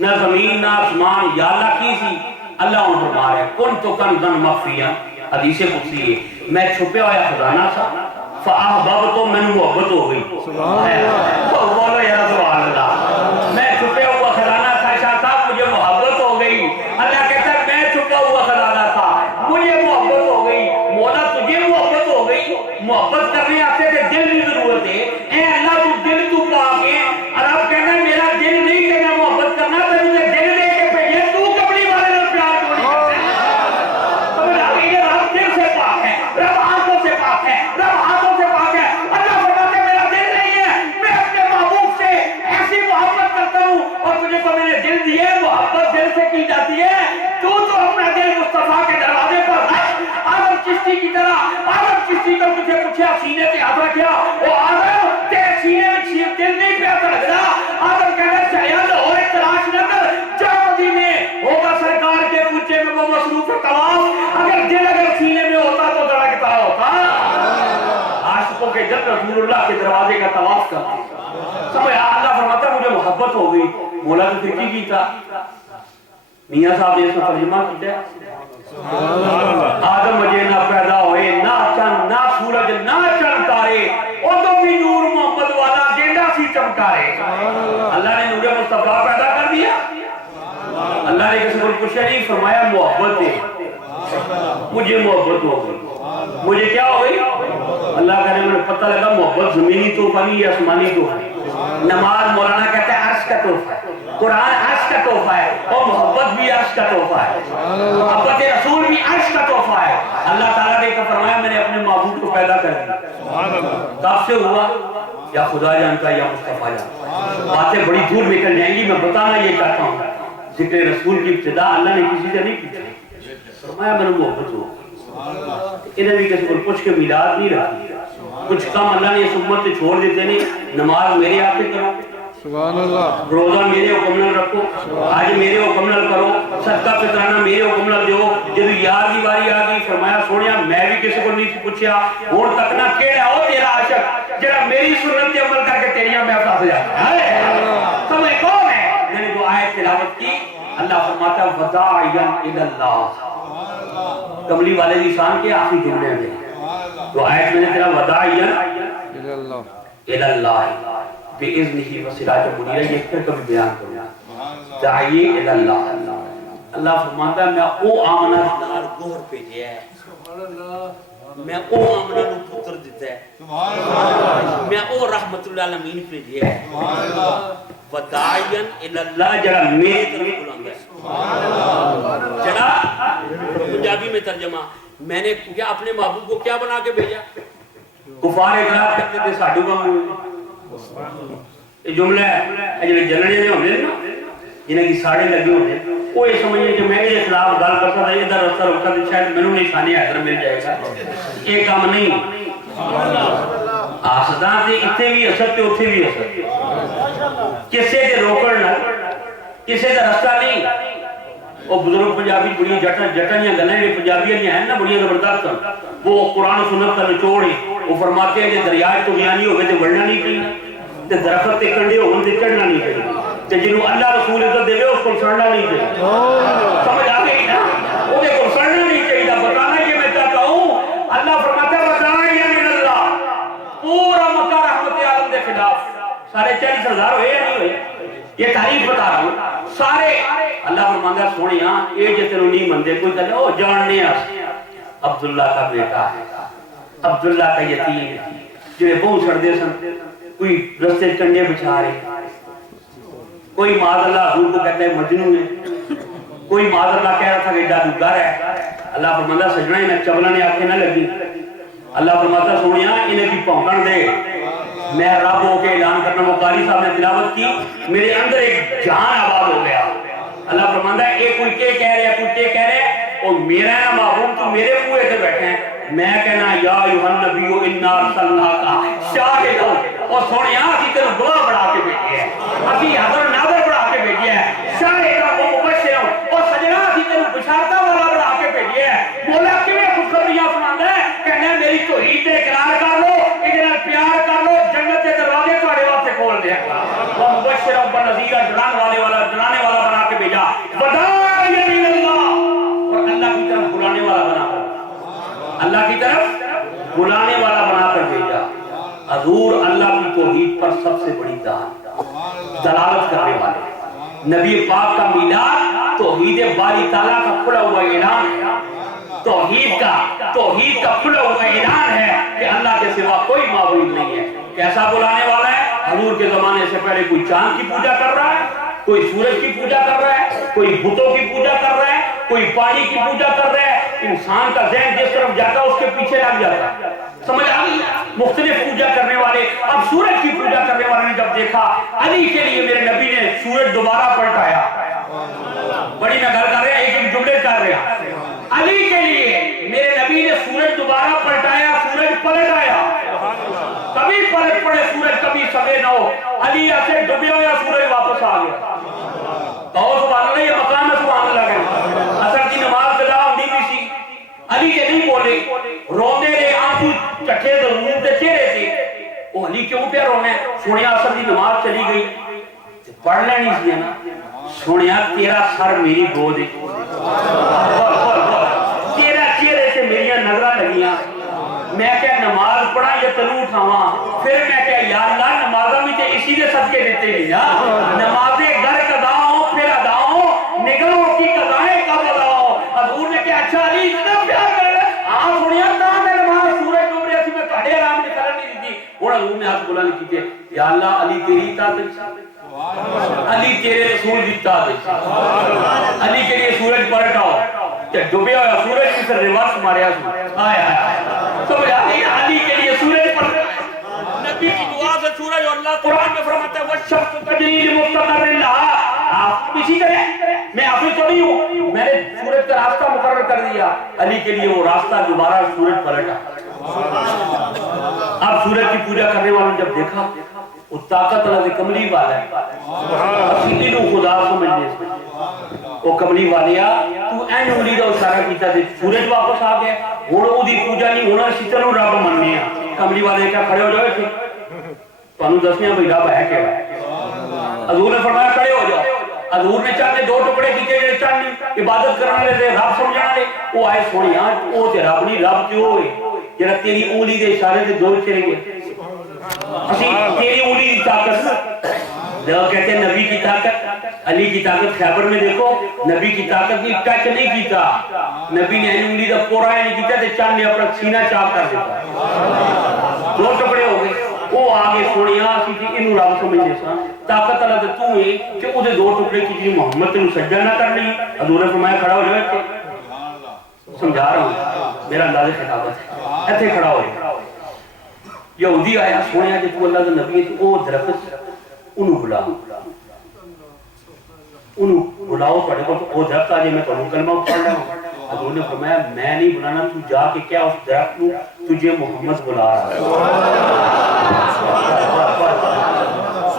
نہ زمین نہ آسمان یا اللہ کی سی اللہ ان فرما رہے کن تو کنزن مخفیا حدیث قدسی ہے میں چھپیا ہوا خزانہ تھا فاحباب تو میں محبت ہو گئی بولو یا سبحان اللہ میں چھپیا ہوا خزانہ تھا شاہ صاحب مجھے محبت ہو گئی اللہ کہتا ہے میں چھپا ہوا خزانہ تھا مجھے محبت ہو گئی مولا تجھے محبت ہو گئی محبت کرنے آتے تھے دل کی ضرورت ہے اے اللہ تو دل تو پا کے اور آپ کہنا میرا دل نہیں کرنا محبت کرنا تو مجھے دل دے کے بھیجے تو کبھی والے میں پیار کو نہیں سمجھ آ گئی رب دل سے پاک ہے رب آنکھوں سے پاک ہے رب ہاتھوں سے پاک ہے اللہ فرماتا ہے میرا دل نہیں ہے میں اپنے محبوب سے ایسی محبت کرتا ہوں اور تجھے تو میں نے دل دیے محبت دل سے کی جاتی ہے تو اپنا دل مصطفیٰ کے دروازے پر رکھ آدم چشتی کی طرح آدم چشتی کو مجھے پوچھا سینے پہ ہاتھ رکھا وہ آدم تیرے سینے میں دل نہیں پہ آتا کے جب رسول اللہ کے دروازے کا طواف کرتے سمجھ اللہ فرماتا مجھے محبت ہو گئی. مولا تو پھر کی تھا میاں صاحب نے اس میں ترجمہ کیا آدم مجھے نہ پیدا ہوئے نہ چند نہ سورج نہ چند تارے ادو بھی نور محمد والا جیندہ سی چمکارے. اللہ نے نور مصطفیٰ پیدا کر دیا. اللہ نے کسی کو کچھ نہیں فرمایا محبت ہے مجھے محبت ہو گئی. مجھے کیا ہو گئی اللہ کا نے پتہ لگا محبت زمینی تحفہ نہیں ہے آسمانی تحفہ ہے. نماز مولانا کہتے ہیں عرش کا تحفہ ہے قرآن عرش کا تحفہ ہے اور محبت بھی عرش کا تحفہ ہے محبت رسول بھی عرش کا تحفہ ہے. اللہ تعالیٰ نے فرمایا میں نے اپنے معبود کو پیدا کر دیا. کب سے ہوا یا خدا جانتا ہے یا مصطفیٰ جانتا. باتیں بڑی دور نکل جائیں گی. میں بتانا یہ چاہتا ہوں ذکر رسول کی ابتدا اللہ نے کسی سے نہیں پوچھی فرمایا میں نے محبت ہو. انہیں بھی کسی کو پوچھ کے میلاد نہیں رکھی. کچھ کام اللہ نے اس امت سے چھوڑ دیتے نہیں. نماز میرے آتے کرو سبحان اللہ روزہ میرے حکم نال رکھو آج میرے حکم نال کرو صدقہ فطرانہ میرے حکم نال دیو. جب یار دی باری آ گئی فرمایا سونیا میں بھی کسی کو نہیں پوچھیا ہن تک نہ کیڑا ہو تیرا عاشق جڑا میری سنت تے عمل کر کے تیریاں محفل سے جاتا ہے. سمجھ کون ہے میں نے جو آیت تلاوت کی اللہ فرماتا وداعیا الی اللہ. کملی والے کی شان کے آخری جملے ہیں تو آیت میں نے تیرا وداعیا الی اللہ بِإِذْنِهِ وَسِرَاجًا مُنِيرًا. یہ پھر کبھی بیان کروں داعی الی اللہ. اللہ فرماتا ہے میں او آمنہ نال گوہر بھیجیا ہے میں او آمنہ نو پتر دیتا ہے میں او رحمت للعالمین بھیجیا ہے وداعیا الی اللہ جڑا میری طرف بلاندا ہے. جڑا پنجابی میں ترجمہ میں نے کیا اپنے محبوب کو کیا بنا کے بھیجا. کفار اعتراض کرتے تھے ساڈو کا یہ جملہ ہے جنہیں جلنے دے ہوندے نا جنہیں کی ساڑے لگے ہوندے وہ یہ سمجھے کہ میں یہ خلاف گل کرتا تھا ادھر رستہ روکتا تھا شاید میں نے نشانی حیدر مل جائے گا. یہ کام نہیں آسداں تے اتنے بھی اثر تے اتنے بھی اثر کسے دے روکڑنا کسے دے رستہ نہیں. وہ بزرگ پنجابی بڑی جٹنیاں گلیں جو پنجابیاں ہیں نا بڑی زبردست وہ قرآن و سنت کا نچوڑ ہے. وہ فرماتے ہیں کہ دریائے تو بیانی ہوگئے تو بڑھنا نہیں چاہیے تے درخت تے کنڈے ہوگئے تے چڑھنا نہیں چاہیے تے جنہوں اللہ رسول عزت دے اس کو سڑنا نہیں چاہیے. سمجھ آ گئی نا وہ دے کو سڑنا نہیں چاہیے. بتانا یہ میں چاہتا ہوں اللہ فرماتا ہے وداعیا الی اللہ پورا مکہ رحمت عالم دے خلاف سارے 40,000 ہوئے یا نہیں ہوئے یہ تعریف بتا رہا ہوں سارے. اللہ فرماتا ہے سونیاں یہ جے تینوں نہیں مندے کوئی کہتے او جاننے عبداللہ کا بیٹا ہے عبداللہ کا یتیم جنہیں بہت چھڑ دے سن کوئی رستے کنڈے بچھا رہے کوئی معاذ اللہ حضور کو کہتا ہے مجنون ہے کوئی معاذ اللہ کہہ رہا تھا کہ جادوگر ہے. اللہ فرماتا سجنا انہیں چبلا نے آنکھیں نہ لگی. اللہ فرماتا سونیا انہیں کی پہنکن دے میں رب ہو کے اعلان کرنا. وہ قاری صاحب نے تلاوت کی میرے اندر ایک جہان آباد ہو گیا. اللہ فرماتا ہے ایک کوئی کہہ رہے ہیں کوئی کہہ رہے ہیں اور میرا ہے محبوب تو میرے منہ سے بیٹھے ہیں. میں کہنا یا ایھا النبی انا ارسلناک شاہدا اور سونیا اسی تیرے گواہ بنا کے بھیجے ہیں اسی حاضر ناظر بنا کے بھیجے ہیں شاہدا و مبشرا اور سجنا اسی تیرے بشارت والا بنا کے بھیجے ہیں. مولا کیویں خوشخبریاں سناندا ہے کہنا میری توحید تے اقرار کر لو ادھر نال پیار کر لو جنت کے دروازے تہاڈے واسطے کھول دیا گا. و مبشرا و نذیرا ڈرانے والا بنا کے بھیجا وداعیا الی اللہ اور اللہ کی طرف بلانے والا بنا کر اللہ کی طرف بلانے والا بنا کر بھیجا. حضور اللہ کی توحید پر سب سے بڑی دلالت کرنے والے نبی پاک کا میلاد توحید باری تعالیٰ کا کھلا ہوا اعلان ہے. توحید کا کھلا ہوا اعلان ہے کہ اللہ کے سوا کوئی معبود نہیں ہے. کیسا بلانے والا ہے؟ حضور کے زمانے سے پہلے کوئی چاند کی پوجا کر رہا ہے کوئی سورج کی پوجا کر رہا ہے کوئی بتوں کی پوجا کر رہا ہے کوئی پانی کی پوجا کر رہا ہے. انسان کا ذہن جس طرف جاتا ہے اس کے پیچھے لگ جاتا ہے. سمجھ آ گئی مختلف پوجا کرنے والے. اب سورج کی پوجا کرنے والے نے جب دیکھا علی کے لیے میرے نبی نے سورج دوبارہ پلٹایا. بڑی میں گل کر رہے ہیں ایک جملے کر رہے ہیں. علی کے لیے میرے نبی نے سورج دوبارہ پلٹایا سورج پلٹ آیا. کبھی پلٹ پڑے سورج کبھی سوے نہ ہو. علی ایسے ڈوبیا ہوا سورج واپس آ گیا. تو سبحان اللہ یہ مقام ہے سبحان اللہ کا. اثر کی نماز قضا ہوندی بھی سی علی کے نہیں بولے روندے نے آنسو چٹھے منہ تے چہرے سے وہ علی کیوں پہ رونے سنیا اثر دی نماز چلی گئی پڑھ لینی سی نا سنیا تیرا سر میری گود تیرا چہرے سے میری نظرہ لگیاں میں کیا نماز پڑھا یا تلو اٹھاواں پھر میں کیا یا اللہ نمازہ بھی تے اسی دے صدقے دیتے نہیں نمازیں گھر قضا ہوں پھر ادا ہوں نگلوں کی قضائیں کب ادا ہوں حضور نے کیا اچھا علی اتنا پیار کر رہا ہاں سنیا تاں میں نماز سورج ڈوب رہی تھی میں کھڑے آرام نے کرن نہیں دیتی اور حضور نے ہاتھ بلند کیتے یا اللہ علی تیری اطاعت علی تیرے رسول کی اطاعت علی کے لیے سورج پلٹاؤ تے ڈوبیا ہوا سورج کی پھر ریورس ماریا سمجھا علی کے لیے سورج پلٹاؤ نبی کی دعا سے سورج اور اللہ قرآن میں فرماتا ہے وَالشَّمْسُ تَجْرِي لِمُسْتَقَرٍّ لَهَا آپ اسی طرح میں حافظ تو نہیں ہوں میں نے سورج کا راستہ مقرر کر دیا علی کے لیے وہ راستہ دوبارہ سورج پلٹا اب سورج کی پوجا کرنے والوں جب دیکھا وہ طاقت اللہ دے کملی والا ہے اسی نو خدا سمجھنے سے وہ کملی والیا تو این انگلی دا اشارہ کیتا دے سورج واپس آ گیا ہن او دی پوجا نہیں ہونا اسی طرح رب مننے آ کملی والے کیا کھڑے ہو جاؤ تھے تانوں دسنے بھئی رب ہے کیڑا حضور نے فرمایا کھڑے ہو جاؤ حضور نے چاہتے دو ٹکڑے کیتے جڑے چاہنے عبادت کرنے والے رب سمجھنے والے وہ آئے سونیا او تے رب نہیں رب تے ہوئے جڑا تیری انگلی دے اشارے تے دو چلے گئے اسی تیری انگلی کی طاقت لوگ کہتے ہیں نبی کی طاقت علی کی طاقت خیبر میں دیکھو نبی کی طاقت بھی ٹچ نہیں کیتا نبی نے انگلی دا پورا نہیں کیتا تے چاند نے اپنا سینہ چاک کر دیتا دو ٹکڑے ہو گئے وہ آگے سونیا اسی تھی انہوں رب سمجھنے سا طاقت اللہ دے تو ہے کہ او دے دو ٹکڑے کی جی محمد تنو سجدہ نہ کرنی حضور نے فرمایا کھڑا ہو جائے سمجھا رہا ہوں میرا انداز خطابت ہے ایتھے کھڑا ہو جائے یہودی آیا سونیا جے تو اللہ دے نبی ہے او درخت انہوں بلاؤ پڑھے کو وہ درخت آجے میں تو کلمہ پڑھ رہا ہوں حضور نے فرمایا میں نہیں بلانا تو جا کے کیا اس درخت کو تجھے محمد بلا رہا ہے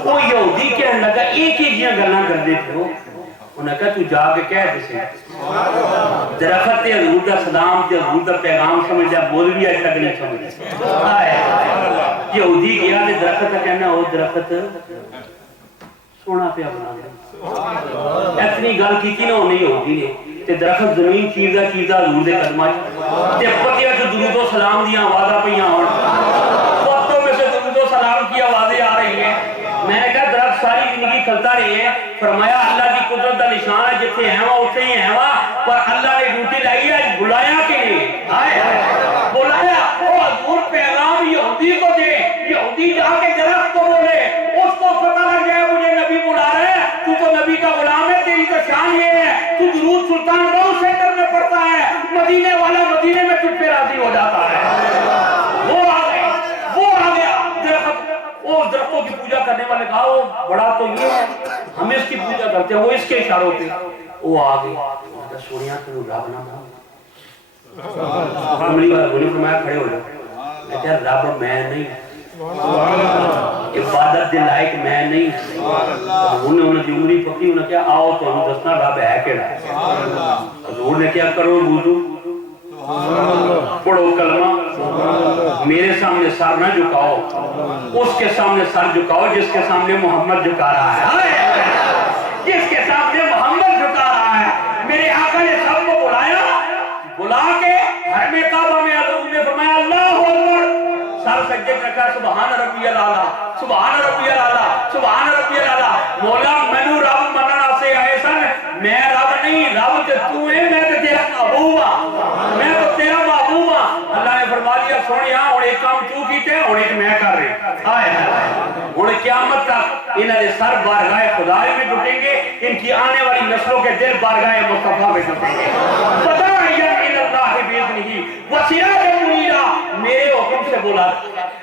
وہ یہودی کہنے لگا ایک ہی جیاں گلنا کر دیتے ہو انہوں نے کہا تو جا کے کہہ جسے درخت تے حضور دا سلام تے حضور دا پیغام سمجھ جا بول بھی آج تک نہیں سمجھ یہودی گیا تے درخت کا کہنا ہو درخت سونا پہ اپنا اتنی گل کی تھی نا انہیں یہودی نے تے درخت زمین چیزہ حضور دے قدمہ تے پتیاں جو درود و سلام دیا آوازہ پہ یہاں پتوں میں سے درود و سلام کی آوازیں آ رہی ہیں میں نے کہا درخت ساری زندگی کھلتا رہی ہے فرمایا اللہ کی قدرت دا نشان ہے جتنے ہیں وہاں اٹھے ہی ہیں وہاں پر اللہ نے ڈیوٹی لائی ہے بلایا کے لیے بلایا وہ حضور پیغام یہودی کو دے یہودی جا کے درخت کو بولے اس کو پتہ لگ جائے مجھے نبی بلا رہے ہیں تو نبی کا غلام ہے تیری تو شان یہ ہے تو درود سلطان بہت سینٹر میں پڑھتا ہے مدینے والا مدینے میں تجھ پہ راضی ہو جاتا ہے وہ آ گیا درخت وہ درختوں کی پوجا کرنے والے کہا وہ بڑا تو یہ ہے ہم اس کی پوجا کرتے ہیں وہ اس کے اشاروں پہ وہ آگے سونیا تو رب نہ تھا کملی والے نے فرمایا کھڑے ہو جاؤ میں کہا رب میں نہیں عبادت دے لائق میں نہیں انہوں نے دی عمری پکی انہوں نے کہا آؤ تو ہم دسنا رب ہے کیڑا حضور نے کیا کرو وضو پڑھو کلمہ میرے سامنے سر نہ جھکاؤ اس کے سامنے سر جھکاؤ جس کے سامنے محمد جھکا رہا ہے جس کے سامنے محمد جھکا رہا ہے میرے آقا نے سب کو بلا کے حرم کعبہ میں حضور نے فرمایا اللہ اکبر سر سجدے رکھا سبحان ربی الاعلیٰ سبحان ربی الاعلیٰ سبحان ربی الاعلیٰ مولا مینوں رب مننا سے آئے سن میں رب نہیں رب تے تو ہے میں تے تیرا محبوب ہاں میں تو تیرا محبوب ہاں اللہ نے فرما دیا سونیا ہن ایک کام تو کیتے ہن ایک میں کر رہا ہائے ہن قیامت تک انہاں دے سر بارگاہ خدا میں ٹوٹیں گے ان کی آنے والی نسلوں کے دل بارگاہ مصطفیٰ میں ٹوٹیں گے پتہ ہے اللہ باذنہ وسراج منیرا میرے حکم سے بولا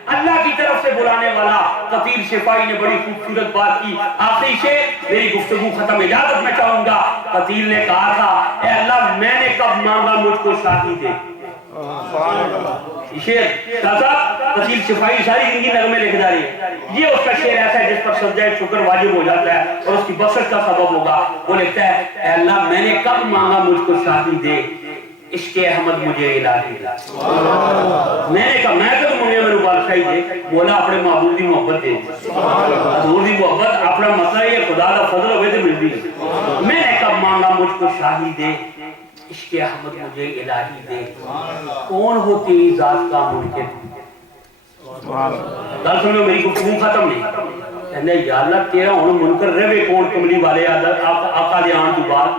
اللہ کی طرف سے بلانے والا قتیل شفائی نے بڑی خوبصورت بات کی آخری سے میری گفتگو ختم اجازت میں چاہوں گا قتیل نے کہا تھا اے اللہ میں نے کب مانگا مجھ کو شادی دے شیر قتیل شفائی ساری زندگی نغمے لکھ جا رہی یہ اس کا شیر ایسا ہے جس پر سجدہ شکر واجب ہو جاتا ہے اور اس کی بسط کا سبب ہوگا وہ لکھتا ہے اے اللہ میں نے کب مانگا مجھ کو شادی دے عشق احمد مجھے الہی دا میں نے کہا میں تو منگے میرے بال چاہیے مولا اپنے محبوب کی محبت دے حضور کی محبت اپنا مسئلہ یہ خدا کا فضل ہوئے تو ملتی ہے میں نے کب مانگا مجھ کو شاہی دے عشق احمد مجھے الہی دے کون ہو تیری ذات کا منکر دراصل میں میری گفتگو ختم نہیں کہنے یا اللہ تیرا ہوں منکر رہے کون کملی والے آقا دے آن تو بعد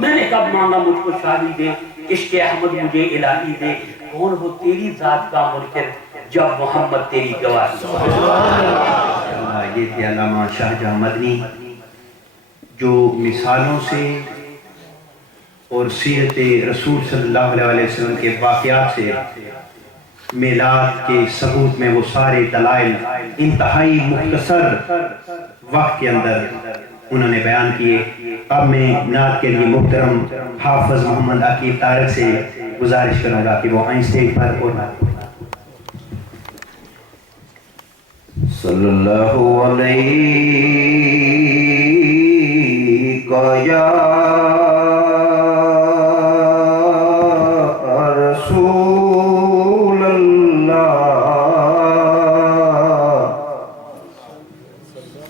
میں نے کب مانگا مجھ کو شاہی دے عشق احمد مجھے الہی دے کون ہو تیری ذات کا منکر جب محمد تیری گواہی یہ تھے علامہ شاہ جہاں مدنی جو مثالوں سے اور سیرت رسول صلی اللہ علیہ وسلم کے واقعات سے میلاد کے ثبوت میں وہ سارے دلائل انتہائی مختصر وقت کے اندر انہوں نے بیان کیے. اب میں نعت کے لیے محترم حافظ محمد عقیل طارق سے گزارش کروں گا کہ وہ آئیں اسٹیج پر اور نعت کریں. صلی اللہ علیہ یا رسول اللہ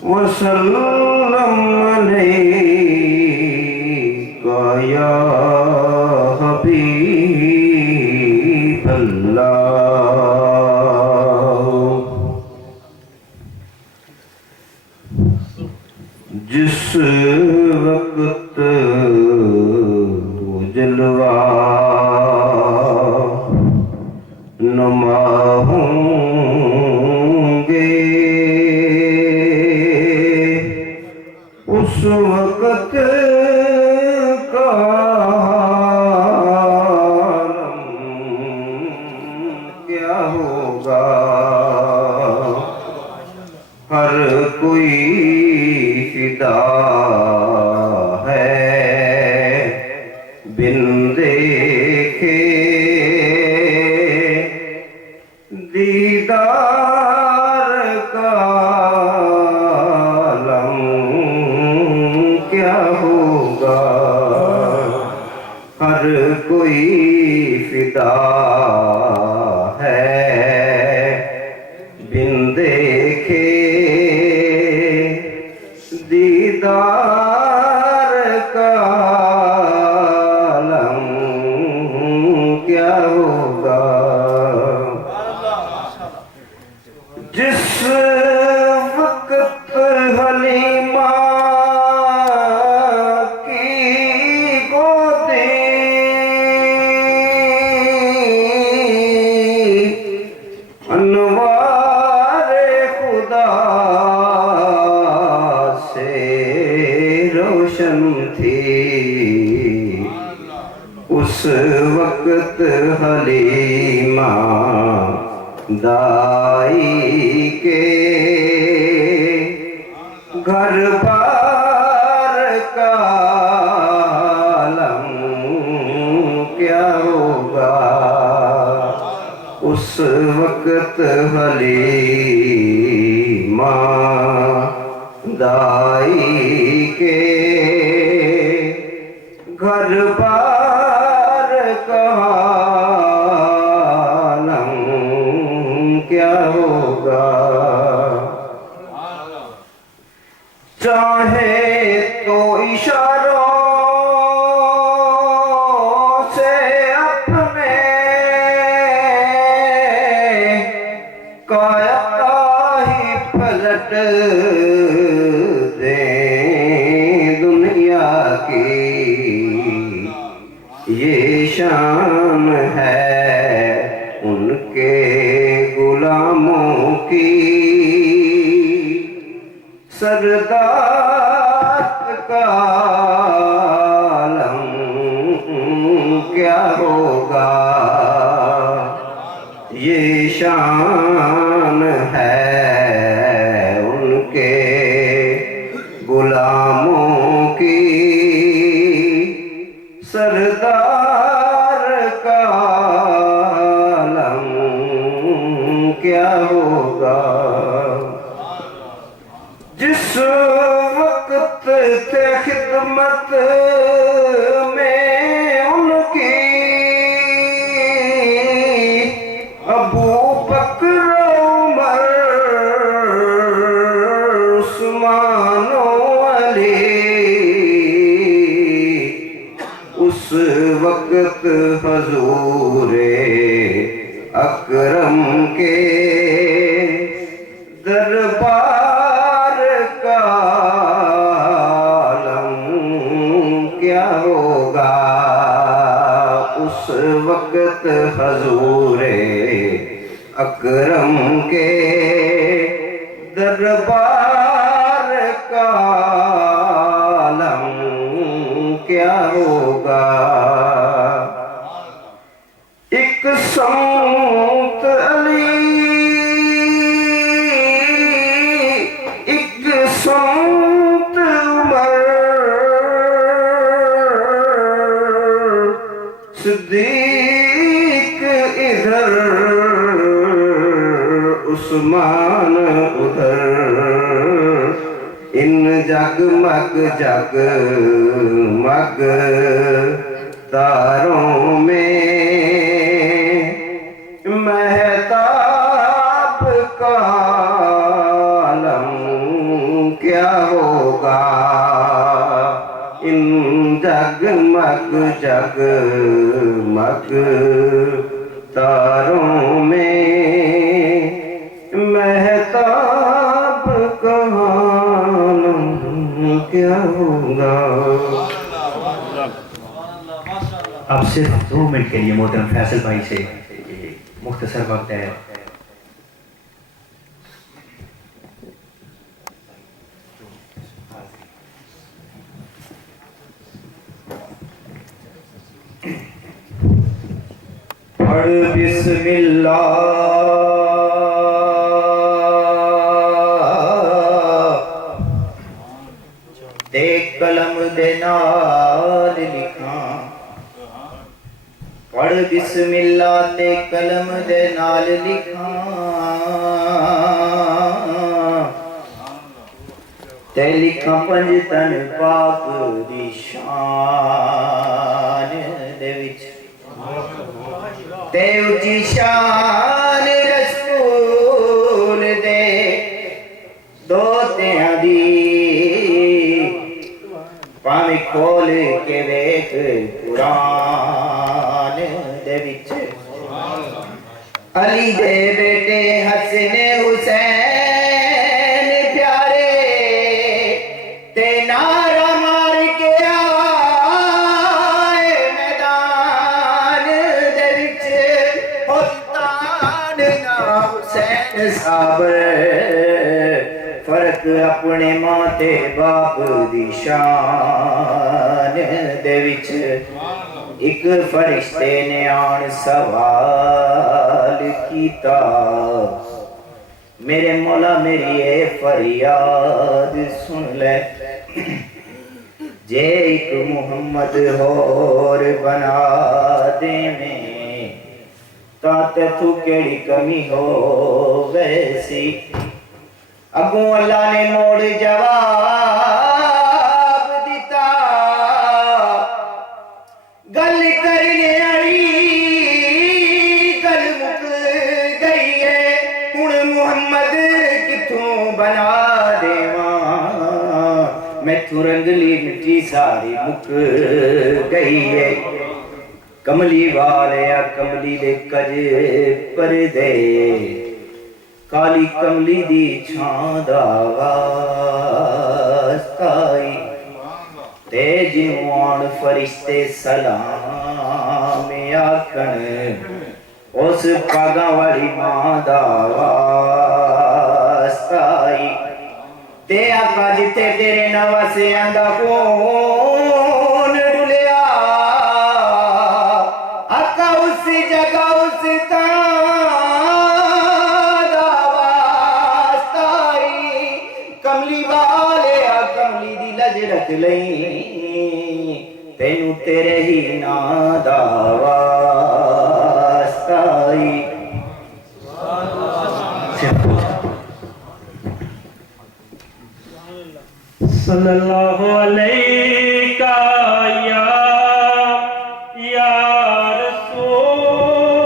وسلم علیہ یا حبیب اللہ. جس وقت جلوہ نما ہوں گے اس وقت کا عالم کیا ہوگا. ہر کوئی فدا ہے بن دیکھے دیدار کا عالم کیا ہوگا. ہر کوئی فدا ہے بن دیکھے دیدار کا عالم کیا ہوگا. جس وقت حلیمہ کی گودیں انوار خدا سے روشن تھی اس وقت حلیمہ دائی کے گھر بار کا عالم کیا ہوگا. اس وقت حلیمہ دائی کے گھر بار کا عالم کیا ہوگا. چاہے تو اشاروں سے اپنے کائنات ہی پلٹ دیں دنیا کی. یہ شان ہے ان کے غلاموں کی. سردات کا عالم کیا ہوگا. یہ شان ہے ان کے غلاموں کی. سردار کا عالم کیا ہوگا. جس وقت تھے خدمت میں ان کی ابو بکر اکرم کے دربار کا عالم کیا ہوگا. ایک سمت علی ایک سمت عمر صدیق ادھر عثمان ادھر. ان جگمگ جگمگ تاروں میں مہتاب کا عالم کیا ہوگا. ان جگمگ جگمگ تاروں میں مہتاب کا عالم کیا ہوگا. اب صرف 2 منٹ کے لیے محترم فیصل بھائی سے مختصر وقت ہے. پڑھ بسم اللہ تے قلم دے نال لکھاں. پڑھ بسم اللہ تے قلم دے نال لکھاں. تے لکھاں پنج تن پاک دی شان دے وچ. تے اچھی شان رسول دے دوتیاں دی پاویں کھول کے ویکھ قرآن دے وچ. علی دے بیٹے حسن حسین پیارے تے نعرہ مار کے آئے میدان دے وچ. حسین نہ حسین صاحب فرق اپنے ماں تے باپ دی شان دے وچ. ایک فرشتے نے آن سوال کیتا میرے مولا میری اے فریاد سن لے. جے ایک محمد اور بنا دے میں تاتے تو کیڑی کمی ہو ویسی. اگوں اللہ نے موڑ جواب دیتا گل کرنے والی گل مک گئی ہے. ہن محمد کتھوں بنا دیواں میتھوں رنگلی مٹی ساری مک گئی ہے. کملی والیا کملی دے کج پردے کالی کملی دی چھاں دا واسطائی. تے جنوں آن فرشتے سلام آکھن اس پاگاں والی ماں دا واسطائی. تے آقا جتے تیرے نواسے آندا کون ڈلیا آقا اس جگہ اس کملی والے کملی دی لج رکھ لئی تینوں تیرے ہی نا دا واسطائی. صلی اللہ علیہ یا رسول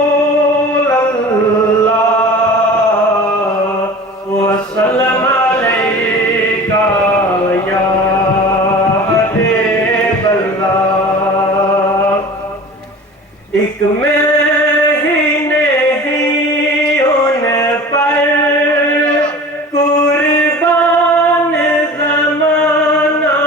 اللہ وسلم ایک مہینے ہی ان پر قربان زمانہ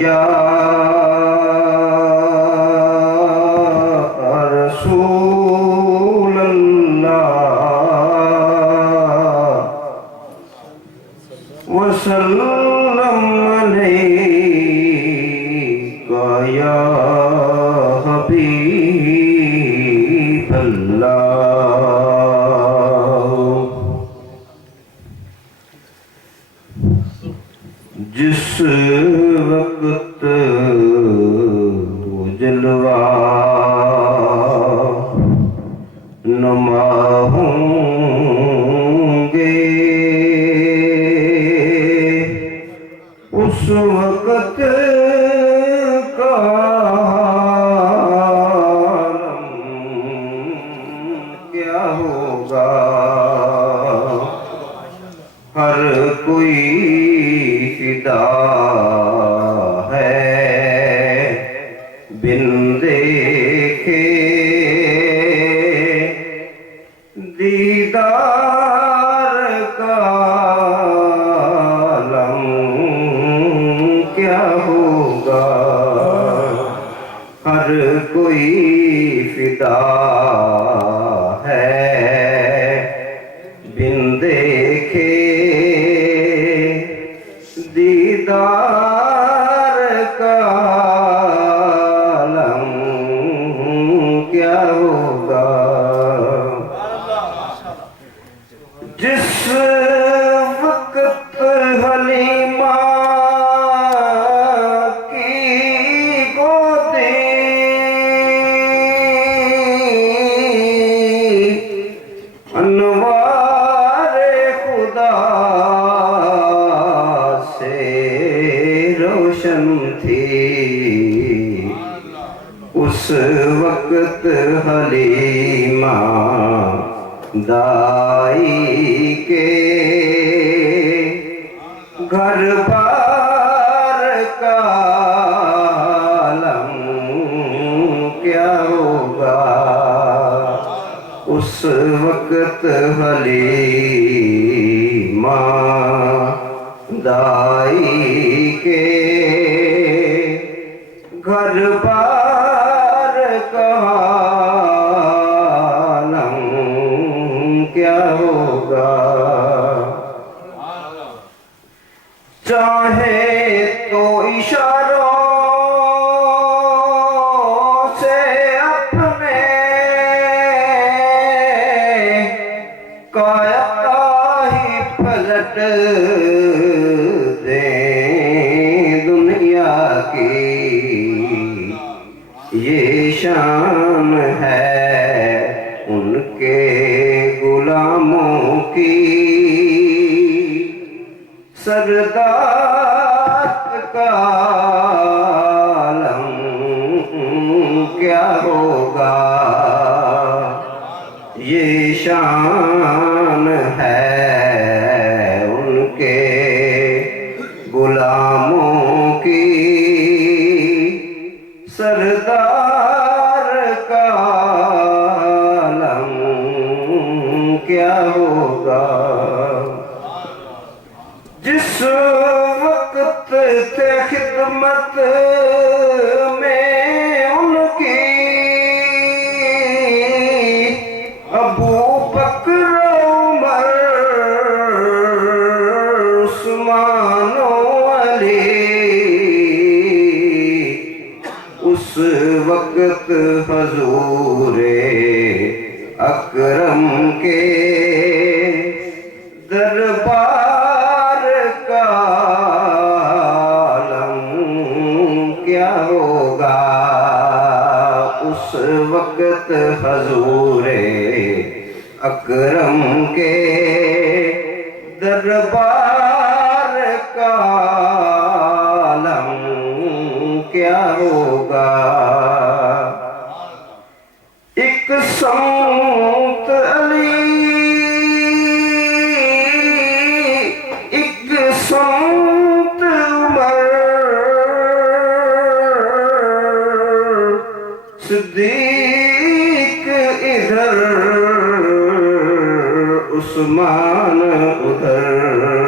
یا رسول اللہ وسلم علیک یا حبیب اللہ جس وقت وہ جلوہ نما ہوں گے اس وقت کا عالم کیا ہوگا ہر کوئی فدا ہے بن دیکھے دیدار کا عالم کیا ہوگا ہر کوئی فدا ہے بن دیکھے دیدار کا عالم کیا ہوگا جس وقت حلیمہ کی گودیں انوار خدا سے روشن تھی اس وقت حلیمہ دائی کے گھر بار کا عالم کیا ہوگا اس وقت حلیمہ دائی کے گھر بار کا عالم کیا ہوگا چاہے تو اشاروں سے اپنے کایا ہی پلٹ دیں دنیا کی یہ شان ہے ان کے غلاموں کی سردار کا عالم کیا ہوگا یہ شان ہے ان کے غلاموں کی سردار کا عالم کیا ہوگا جس وقت تھے خدمت میں ان کی ابو بکر عمر عثمان و علی اس وقت حضور اکرم کے دربار کا عالم کیا ہوگا اس وقت حضور اکرم کے دربار کا عالم کیا ہوگا ایک سمت علی ایک سمت عمر صدیق ادھر عثمان ادھر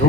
2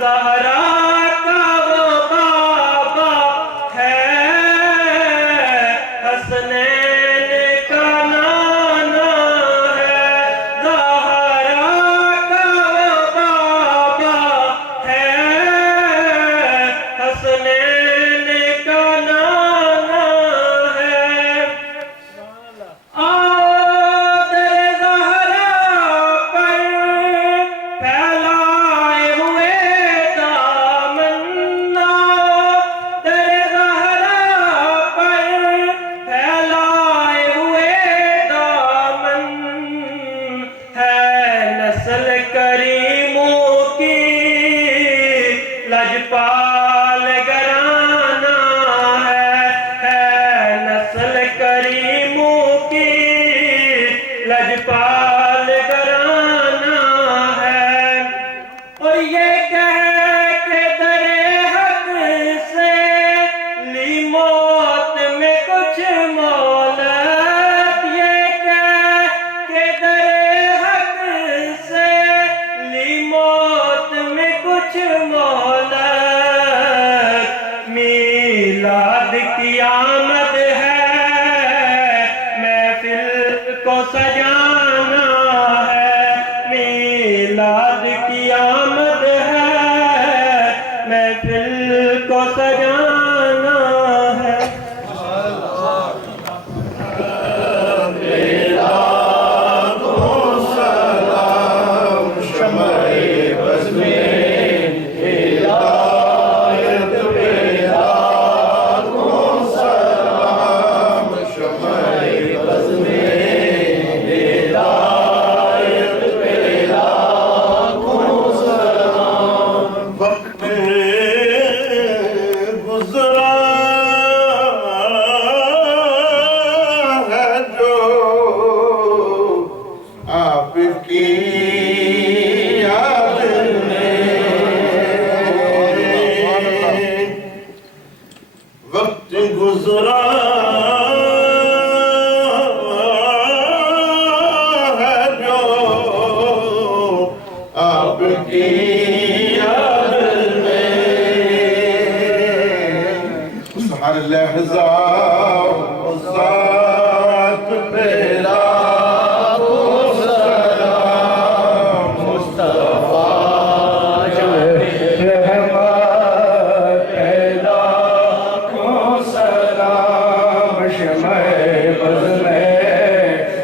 زہرا کا وہ بابا ہے حسنین کا نانا ہے زہرا کا وہ بابا ہے حسنین کا نانا ہے آدر زہرا پر پھیلائے ہوئے دامن آدر زہرا پر پھیلائے ہوئے دامن ہے نسل کریموں کی لجپال گرانا ہے نسل کریموں کی لجپال گرانا ہے اور یہ کہہ کے در حق سے لی موت میں کچھ مولت یہ کہہ کے در حق سے لی موت میں کچھ مولت میلاد کی آمد ہے محفل کو سجانا ہے میلاد کی آمد ہے محفل کو سجانا ہے وقت گزرا ہے جو آپ کی یاد میں وقت گزرا ہے جو آپ کی ہر لحظہ ذات پہ لاکھوں سلام مصطفیٰ رحمت پہ لاکھوں سلام شمع بز میں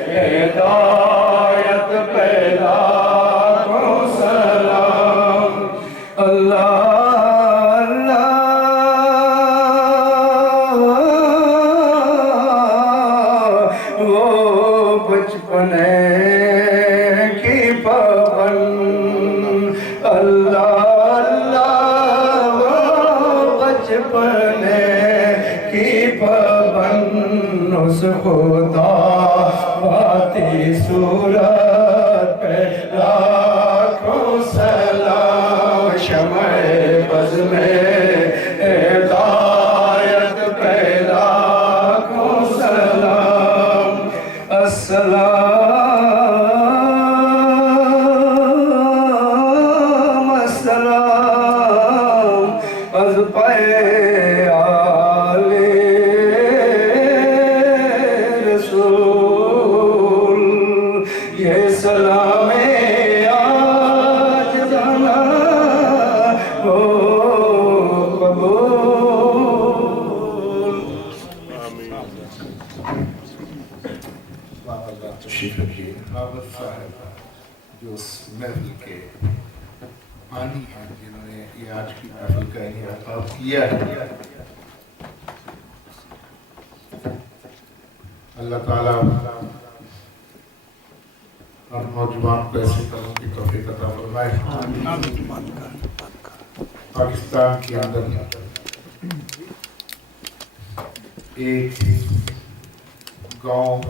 ہدایت پہ لاکھوں سلام اللہ بچپن کی پابند اللہ اللہ وہ بچپن کی پابند اس خدا باتی صورت پہ لاکھوں سلام شمع بز میں ہدایت پہ لاکھوں سلام السلام السلام از پہ آلِ رسول یہ سلام آج جانا ہو قبول تشریف رکھیے حافظ صاحب جو اس محفل کے بانی ہیں جنہوں نے یہ آج کی محفل کا انعقاد کیا ہے اللہ تعالیٰ ہر نوجوان کو ایسے کاموں کی توفیق عطا فرمائے پاکستان کے اندر ایک گاؤں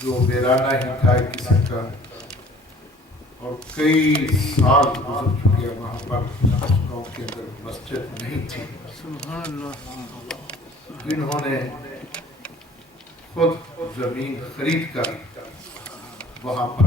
جو ویرانہ ہی تھا ایک قسم کا اور کئی سال گزر چکے ہیں وہاں پر اس گاؤں کے اندر مسجد نہیں تھی انہوں نے خود زمین خرید کر وہاں پر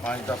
5-10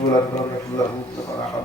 yulad wa lam yakul lahu kufuwan ahad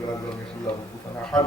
yulad wa lam yakul lahu kufuwan ahad।